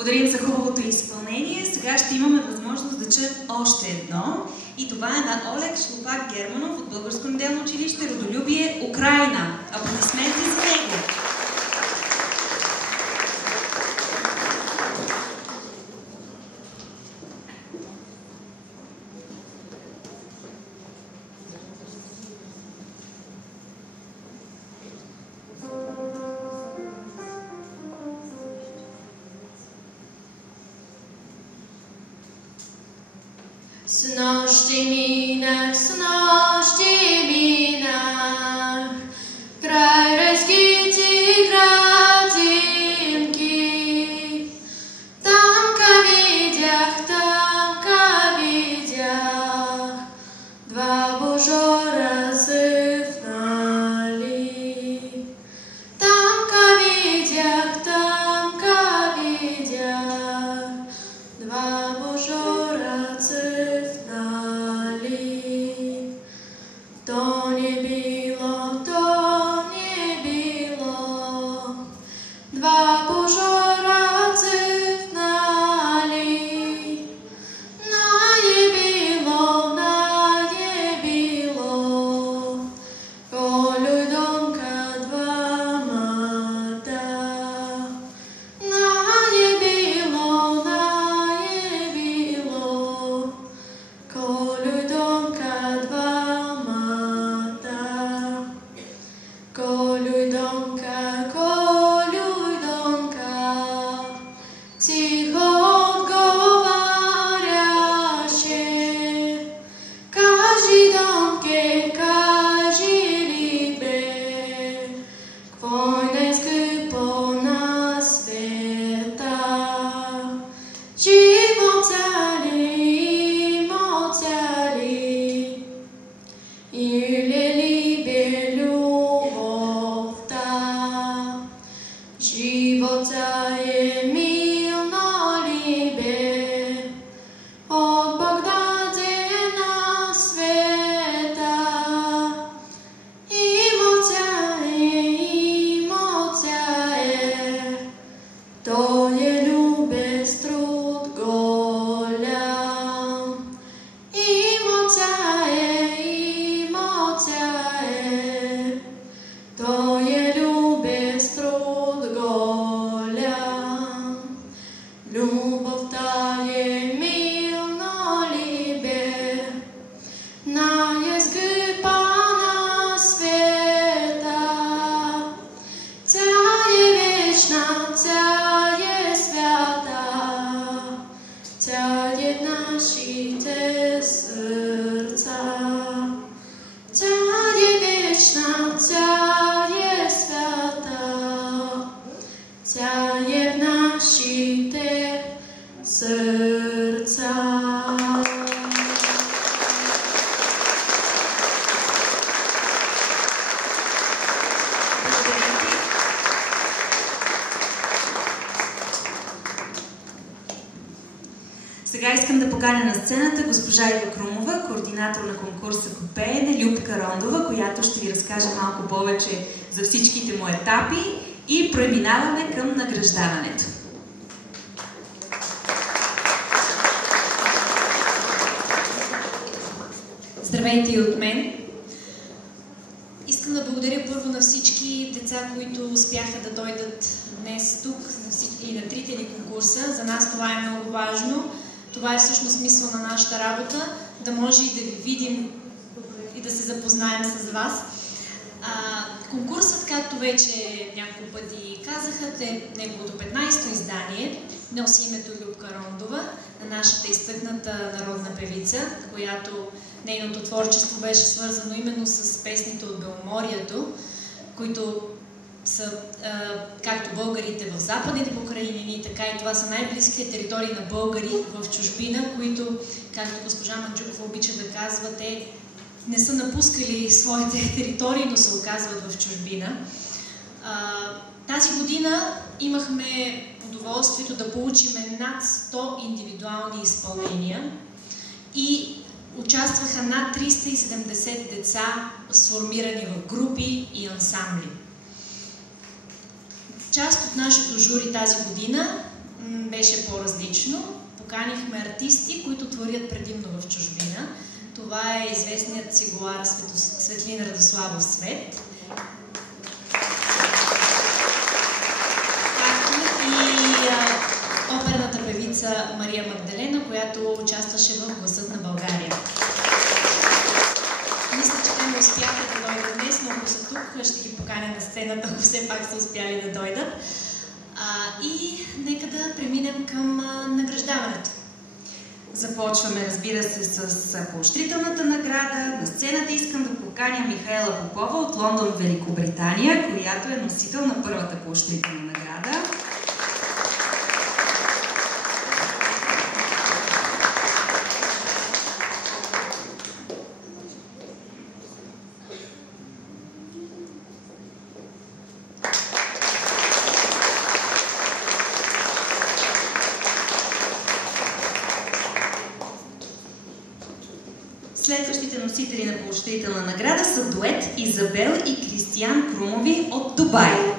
Благодарим за хубавото изпълнение. Сега ще имаме възможност да чуем още едно. И това е на Олег Шлопак Германов от Българско неделно училище Родолюбие, Украйна. Аплодисменти за него! Снощи минах край райските градинки. Тамка видях, два божора зевнали. Тамка видях, два божора зевнали. То не било, два божора зевнали. Не било, колюй домка двамата. Не било, колюй домка двамата. Колюй домка, тихо отговаряше. Кажи, домке, кажи либе, кво е най-скъпо на света? Живота ли, или либе любовта? Живота е милно либе, от Бог дадена света. Имотя е, то е любе с труд голям. Имотя е, то е любе с труд голям. Любовта е милно либе, най-скъпа на света. Тя е вечна, тя е свята, тя е в нашите сърца. Тя е вечна, тя е свята, тя е в нашите сърца. Сега искам да поканя на сцената госпожа Ива Крумова, координатор на конкурса Копеене, Любка Рондова, която ще ви разкаже малко повече за всичките му етапи и преминаваме към награждаването. Здравейте и от мен! Искам да благодаря първо на всички деца, които успяха да дойдат днес тук и на трите ни конкурса. За нас това е много важно. Това е всъщност смисъл на нашата работа, да може и да ви видим и да се запознаем с вас. Конкурсът, както вече няколко пъти казаха, е неговото 15-то издание. Носи името Любка Рондова, на нашата изтъкната народна певица, която нейното творчество беше свързано именно с песните от Беломорието, които са както българите в Западните покрайнини, така и това са най-близките територии на българи в чужбина, които, както госпожа Манджукова обича да казва, те не са напускали своите територии, но се оказват в чужбина. Тази година имахме удоволствието да получим над 100 индивидуални изпълнения и участваха над 370 деца, сформирани в групи и ансамбли. Част от нашето жури тази година беше по-различно. Поканихме артисти, които творят предимно в чужбина. Това е известният цигулар Светлин Радославов Свет. Както и оперната певица Мария Магдалена, която участваше в Гласът на България. Мисля, че те не успяха да дойдат днес, но ако са тук, ще ги поканя на сцената, ако все пак са успяли да дойдат. И нека да преминем към награждаването. Започваме, разбира се, с поощрителната награда. На сцената искам да поканя Михаела Попова от Лондон, Великобритания, която е носител на първата поощрителна награда. Следващите носители на поощрителна награда са дует Изабел и Кристиян Крумови от Дубай.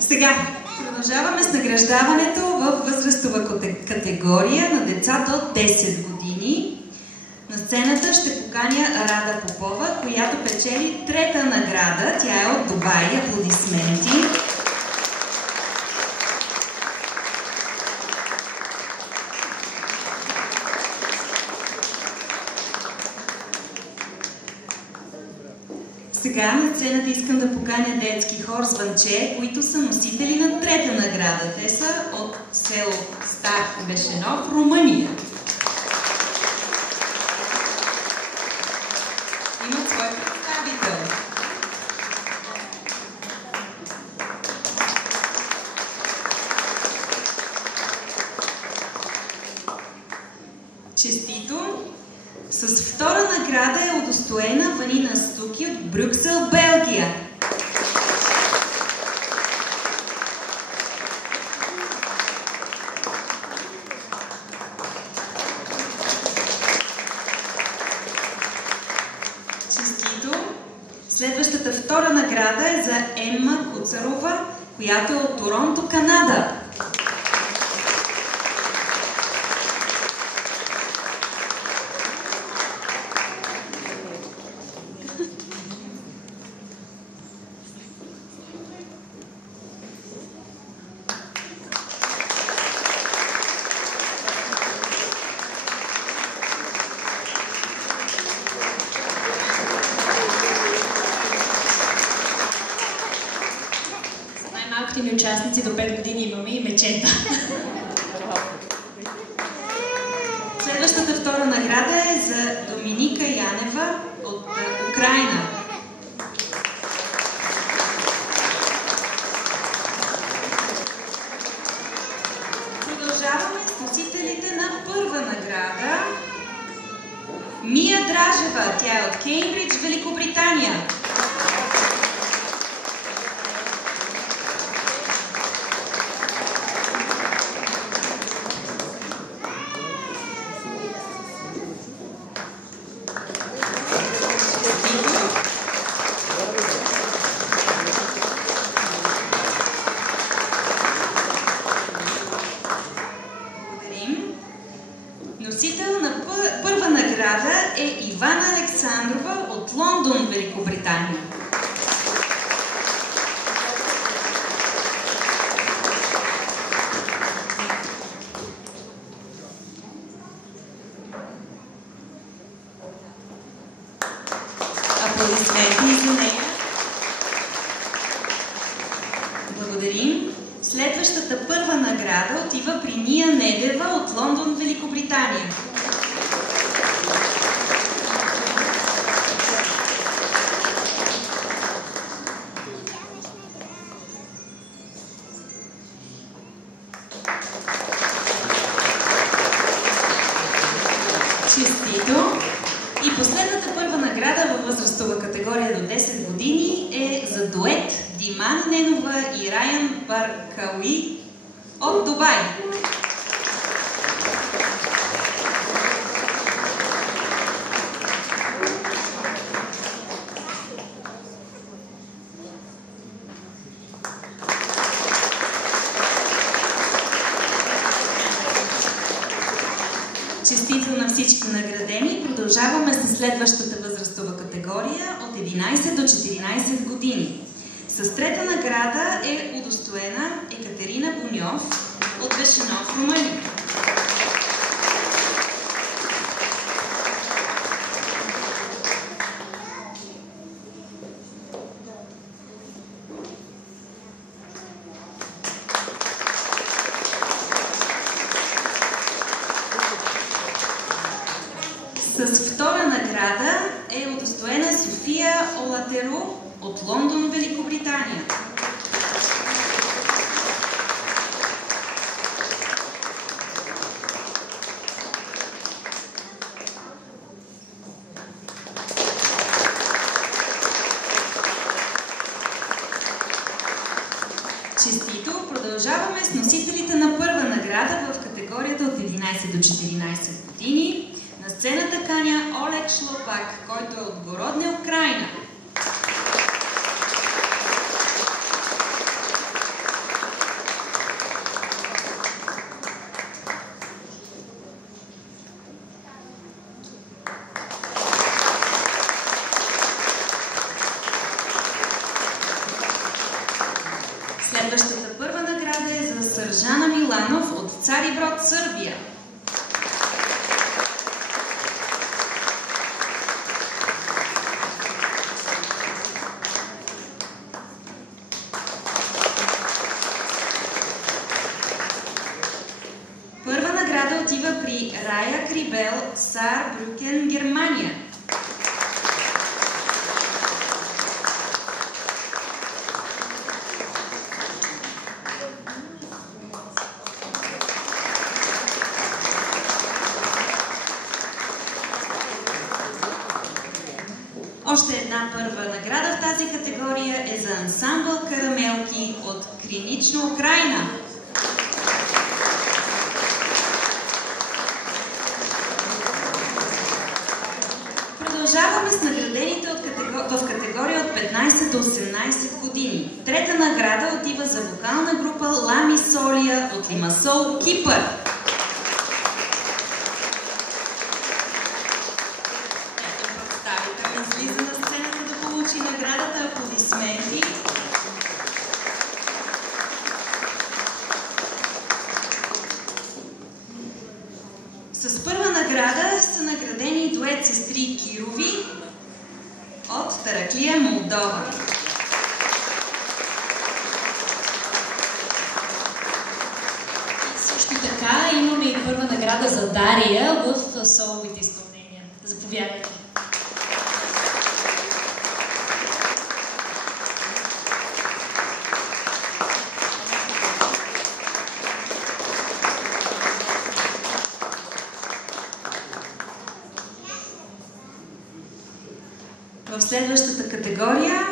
Сега продължаваме с награждаването в възрастова категория на деца до 10 години. На сцената ще поканя Рада Попова, която печели трета награда. Тя е от Дубай. Аплодисменти. Сега на сцената искам да поканя детски хор Звънче, които са носители на трета награда. Те са от село Стар Бешенов, Румъния. Имат свой представител. Честито! С втора награда е удостоена Ванина Стуки от Брюксел, Белгия. Честито! Следващата втора награда е за Емма Куцарова, която е от Торонто, Канада. Малките ми участници до 5 години имаме и мечета. Следващата втора награда е за Доминика Янева от Украйна. Продължаваме с носителите на първа награда. Мия Дражева, тя е от Кеймбридж, Великобритания. Носител на първа награда е Ивана Александрова от Лондон, Великобритания. Аплодисменти за нея. Благодарим. Следващата първа награда отива при Ния Недева от Лондон, Великобритания. И последната първа награда във възрастова категория до 10 години е за дует Димана Ненова и Раян Баркауи от Дубай. Честито на всички наградени. Продължаваме с следващата възрастова категория от 11 до 14 години. С трета награда е удостоена Екатерина Буньов от Бешенов, Румъния. С втора награда е удостоена София Олатеро от Лондон, Великобритания. Честито! Продължаваме с носителите на първа награда в категорията от 11 до 14 години. На сцената каня Олег Шлопак, който е от Городне, Украйна. Следващата първа награда е за Сържана Миланов от Цариброд, Сърбия. Първа награда отива при Рая Крибел, Саарбрюкен, Германия. Още една първа награда в тази категория е за ансамбъл Карамелки от Кринично, Украйна. Продължаваме с наградените в категория от 15 до 18 години. Трета награда отива за вокална група Лами Солия от Лимасол, Кипър. Излиза на сцената да получи наградата. Аплодисменти. С първа награда са наградени дует сестри Кирови от Тараклия, Молдова. Също така имаме и първа награда за Дария в соловите изпълнения. Заповядайте. В следващата категория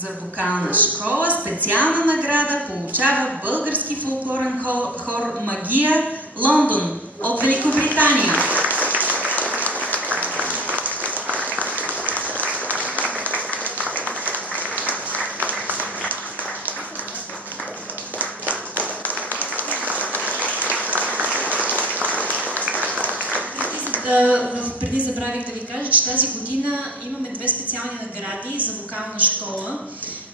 за вокална школа специална награда получава български фолклорен хор Магия, Лондон от Великобритания. Преди забравих да ви кажа, че тази година имаме две специални награди за вокална школа,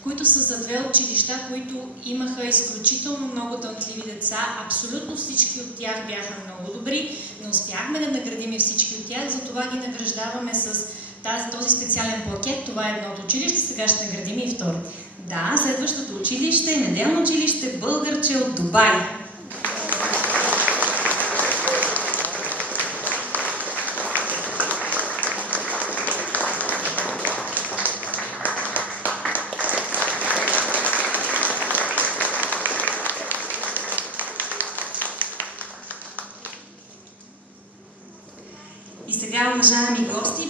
които са за две училища, които имаха изключително много талантливи деца. Абсолютно всички от тях бяха много добри. Не успяхме да наградим всички от тях, затова ги награждаваме с този специален плакет. Това е едното училище, сега ще наградим и второто. Да, следващото училище е неделно училище Българче от Дубай. И сега, уважаеми гости,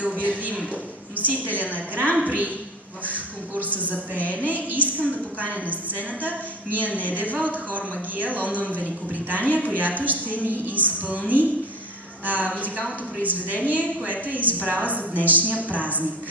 да обявим носителя на Гран-при в конкурса за пеене, искам да поканя на сцената Мия Недева от хор Магия, Лондон, Великобритания, която ще ни изпълни музикалното произведение, което е избрала за днешния празник.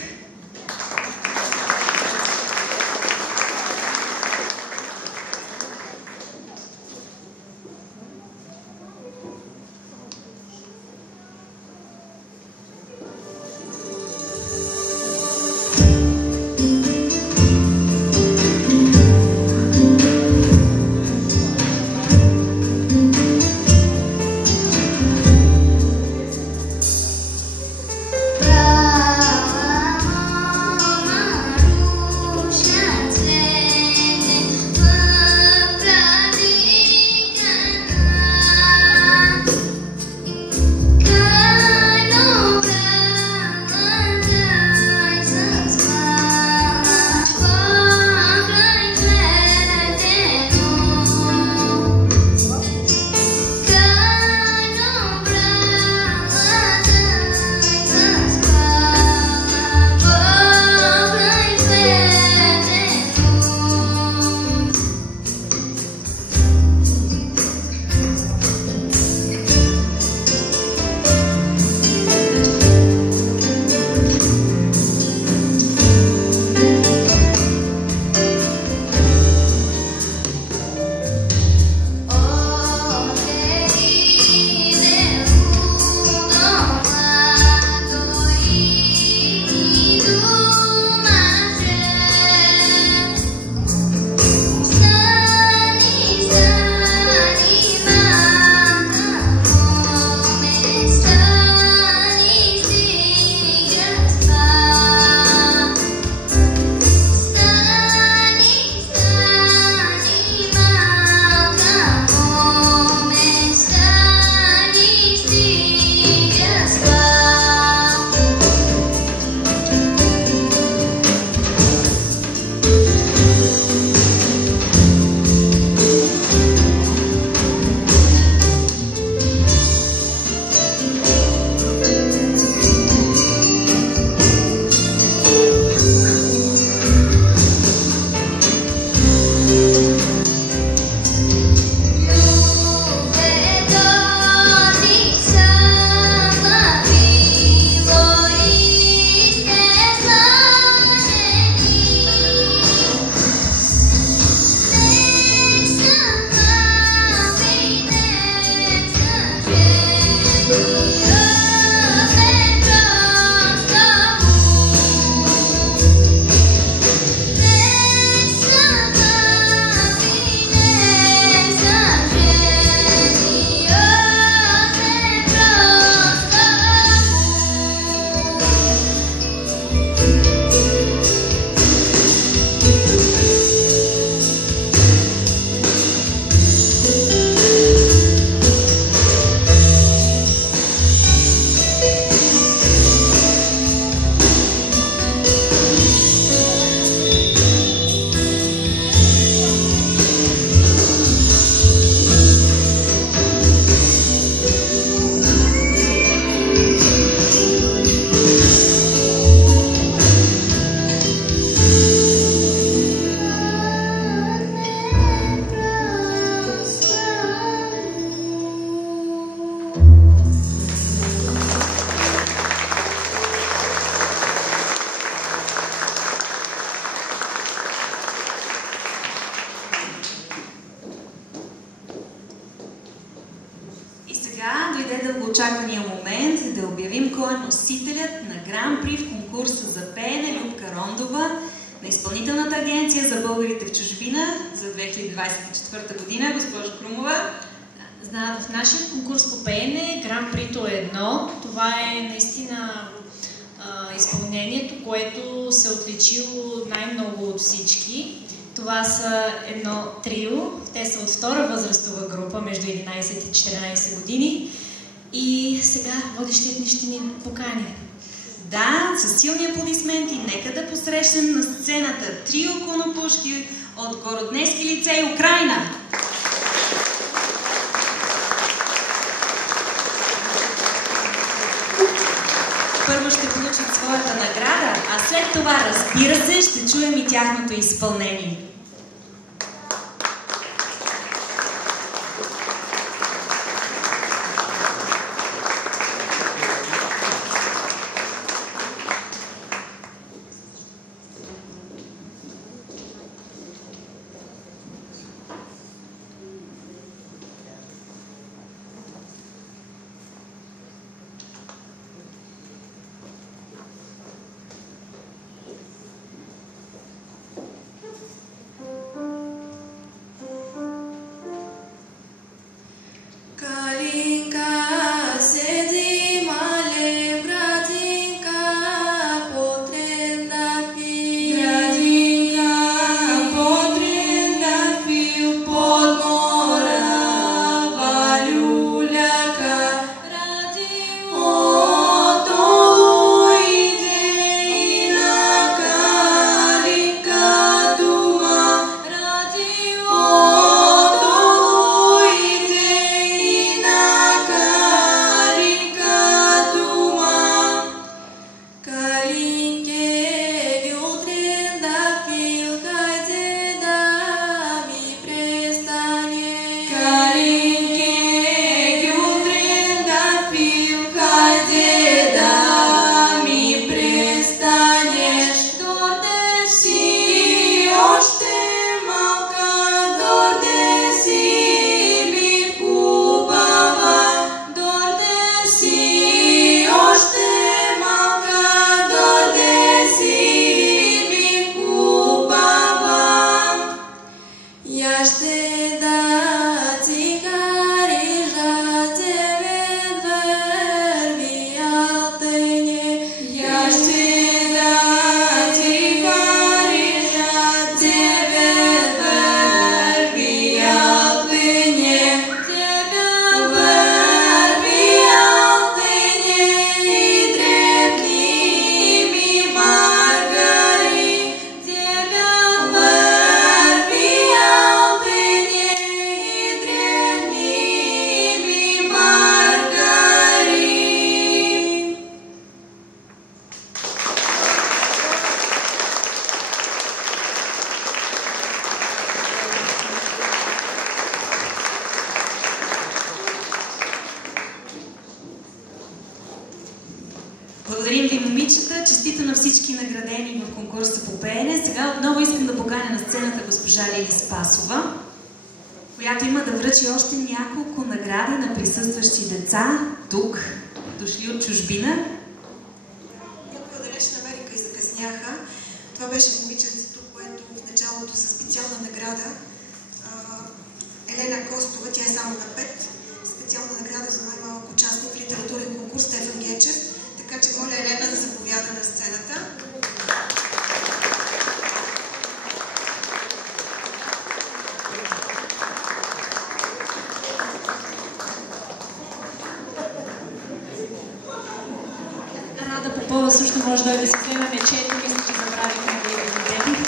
Очаквания момент да обявим кой е носителят на Гран-при в конкурса за пеене Любка Рондова на Изпълнителната агенция за българите в чужбина за 2024 година. Госпожо Крумова. В нашия конкурс по пеене Гран-прито е едно. Това е наистина изпълнението, което се отличило най-много от всички. Това са едно трио. Те са от втора възрастова група, между 11 и 14 години. И сега водещият ни ще ни покани. Да, с силни аплодисменти, нека да посрещнем на сцената трио конопушки от Городненски лицей, Украйна. Първо ще ще получат своята награда, а след това, разбира се, ще чуем и тяхното изпълнение. Благодарим ви, момичета. Честито на всички наградени в конкурса по пеене. Сега отново искам да поканя на сцената госпожа Лили Спасова, която има да връчи още няколко награди на присъстващи деца тук, дошли от чужбина. Някои от Далечна Америка и закъсняха. Това беше момиченцето, което в началото със специална награда Елена Костова, тя е само на 5, специална награда за най-малък участник в литературен конкурс Стефан Гечев. Така че моля Елена да заповяда на сцената. Рада Попова също може да си вземе мечето, мисля, че забравихме да я дадем.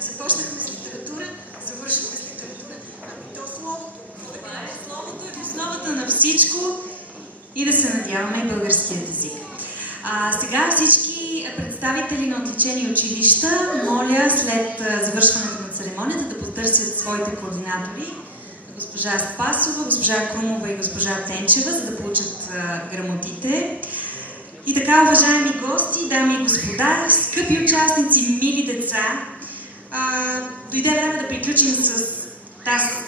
Започнахме с литература, завършихме с литература. Ами то на всичко и да се надяваме и българският език. Сега всички представители на отличени училища, моля след завършването на церемонията да потърсят своите координатори, госпожа Спасова, госпожа Крумова и госпожа Тенчева, за да получат грамотите. И така, уважаеми гости, дами и господа, скъпи участници, мили деца, дойде време да приключим с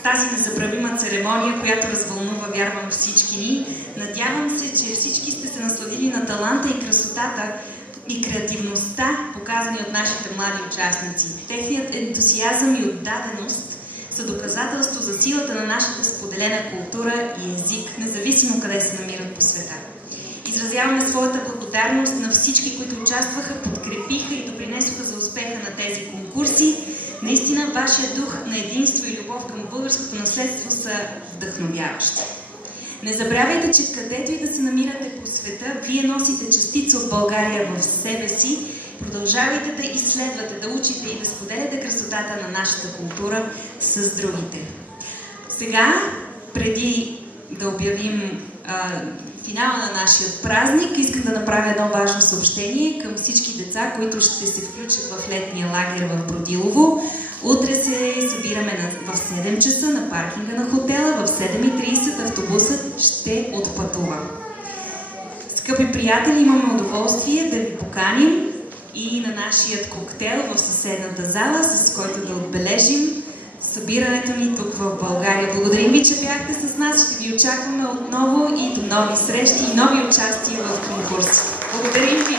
тази незабравима церемония, която развълнува, вярвам, всички ни. Надявам се, че всички сте се насладили на таланта и красотата и креативността, показани от нашите млади участници. Техният ентусиазъм и отдаденост са доказателство за силата на нашата споделена култура и език, независимо къде се намират по света. Изразяваме своята благодарност на всички, които участваха, подкрепиха и допринесоха за успеха на тези конкурси. Наистина, вашия дух на единство и любов към българското наследство са вдъхновяващи. Не забравяйте, че където и да се намирате по света, вие носите частица от България в себе си. Продължавайте да изследвате, да учите и да споделяте красотата на нашата култура с другите. Сега, преди да обявим финала на нашия празник, искам да направя едно важно съобщение към всички деца, които ще се включат в летния лагер в Бродилово. Утре се събираме в 7 часа на паркинга на хотела, в 7:30 автобусът ще отпътува. Скъпи приятели, имаме удоволствие да ви поканим и на нашия коктейл в съседната зала, с който да отбележим събирането ни тук в България. Благодарим ви, че бяхте с нас. Ще ви очакваме отново и до нови срещи и нови участия в конкурси. Благодарим ви!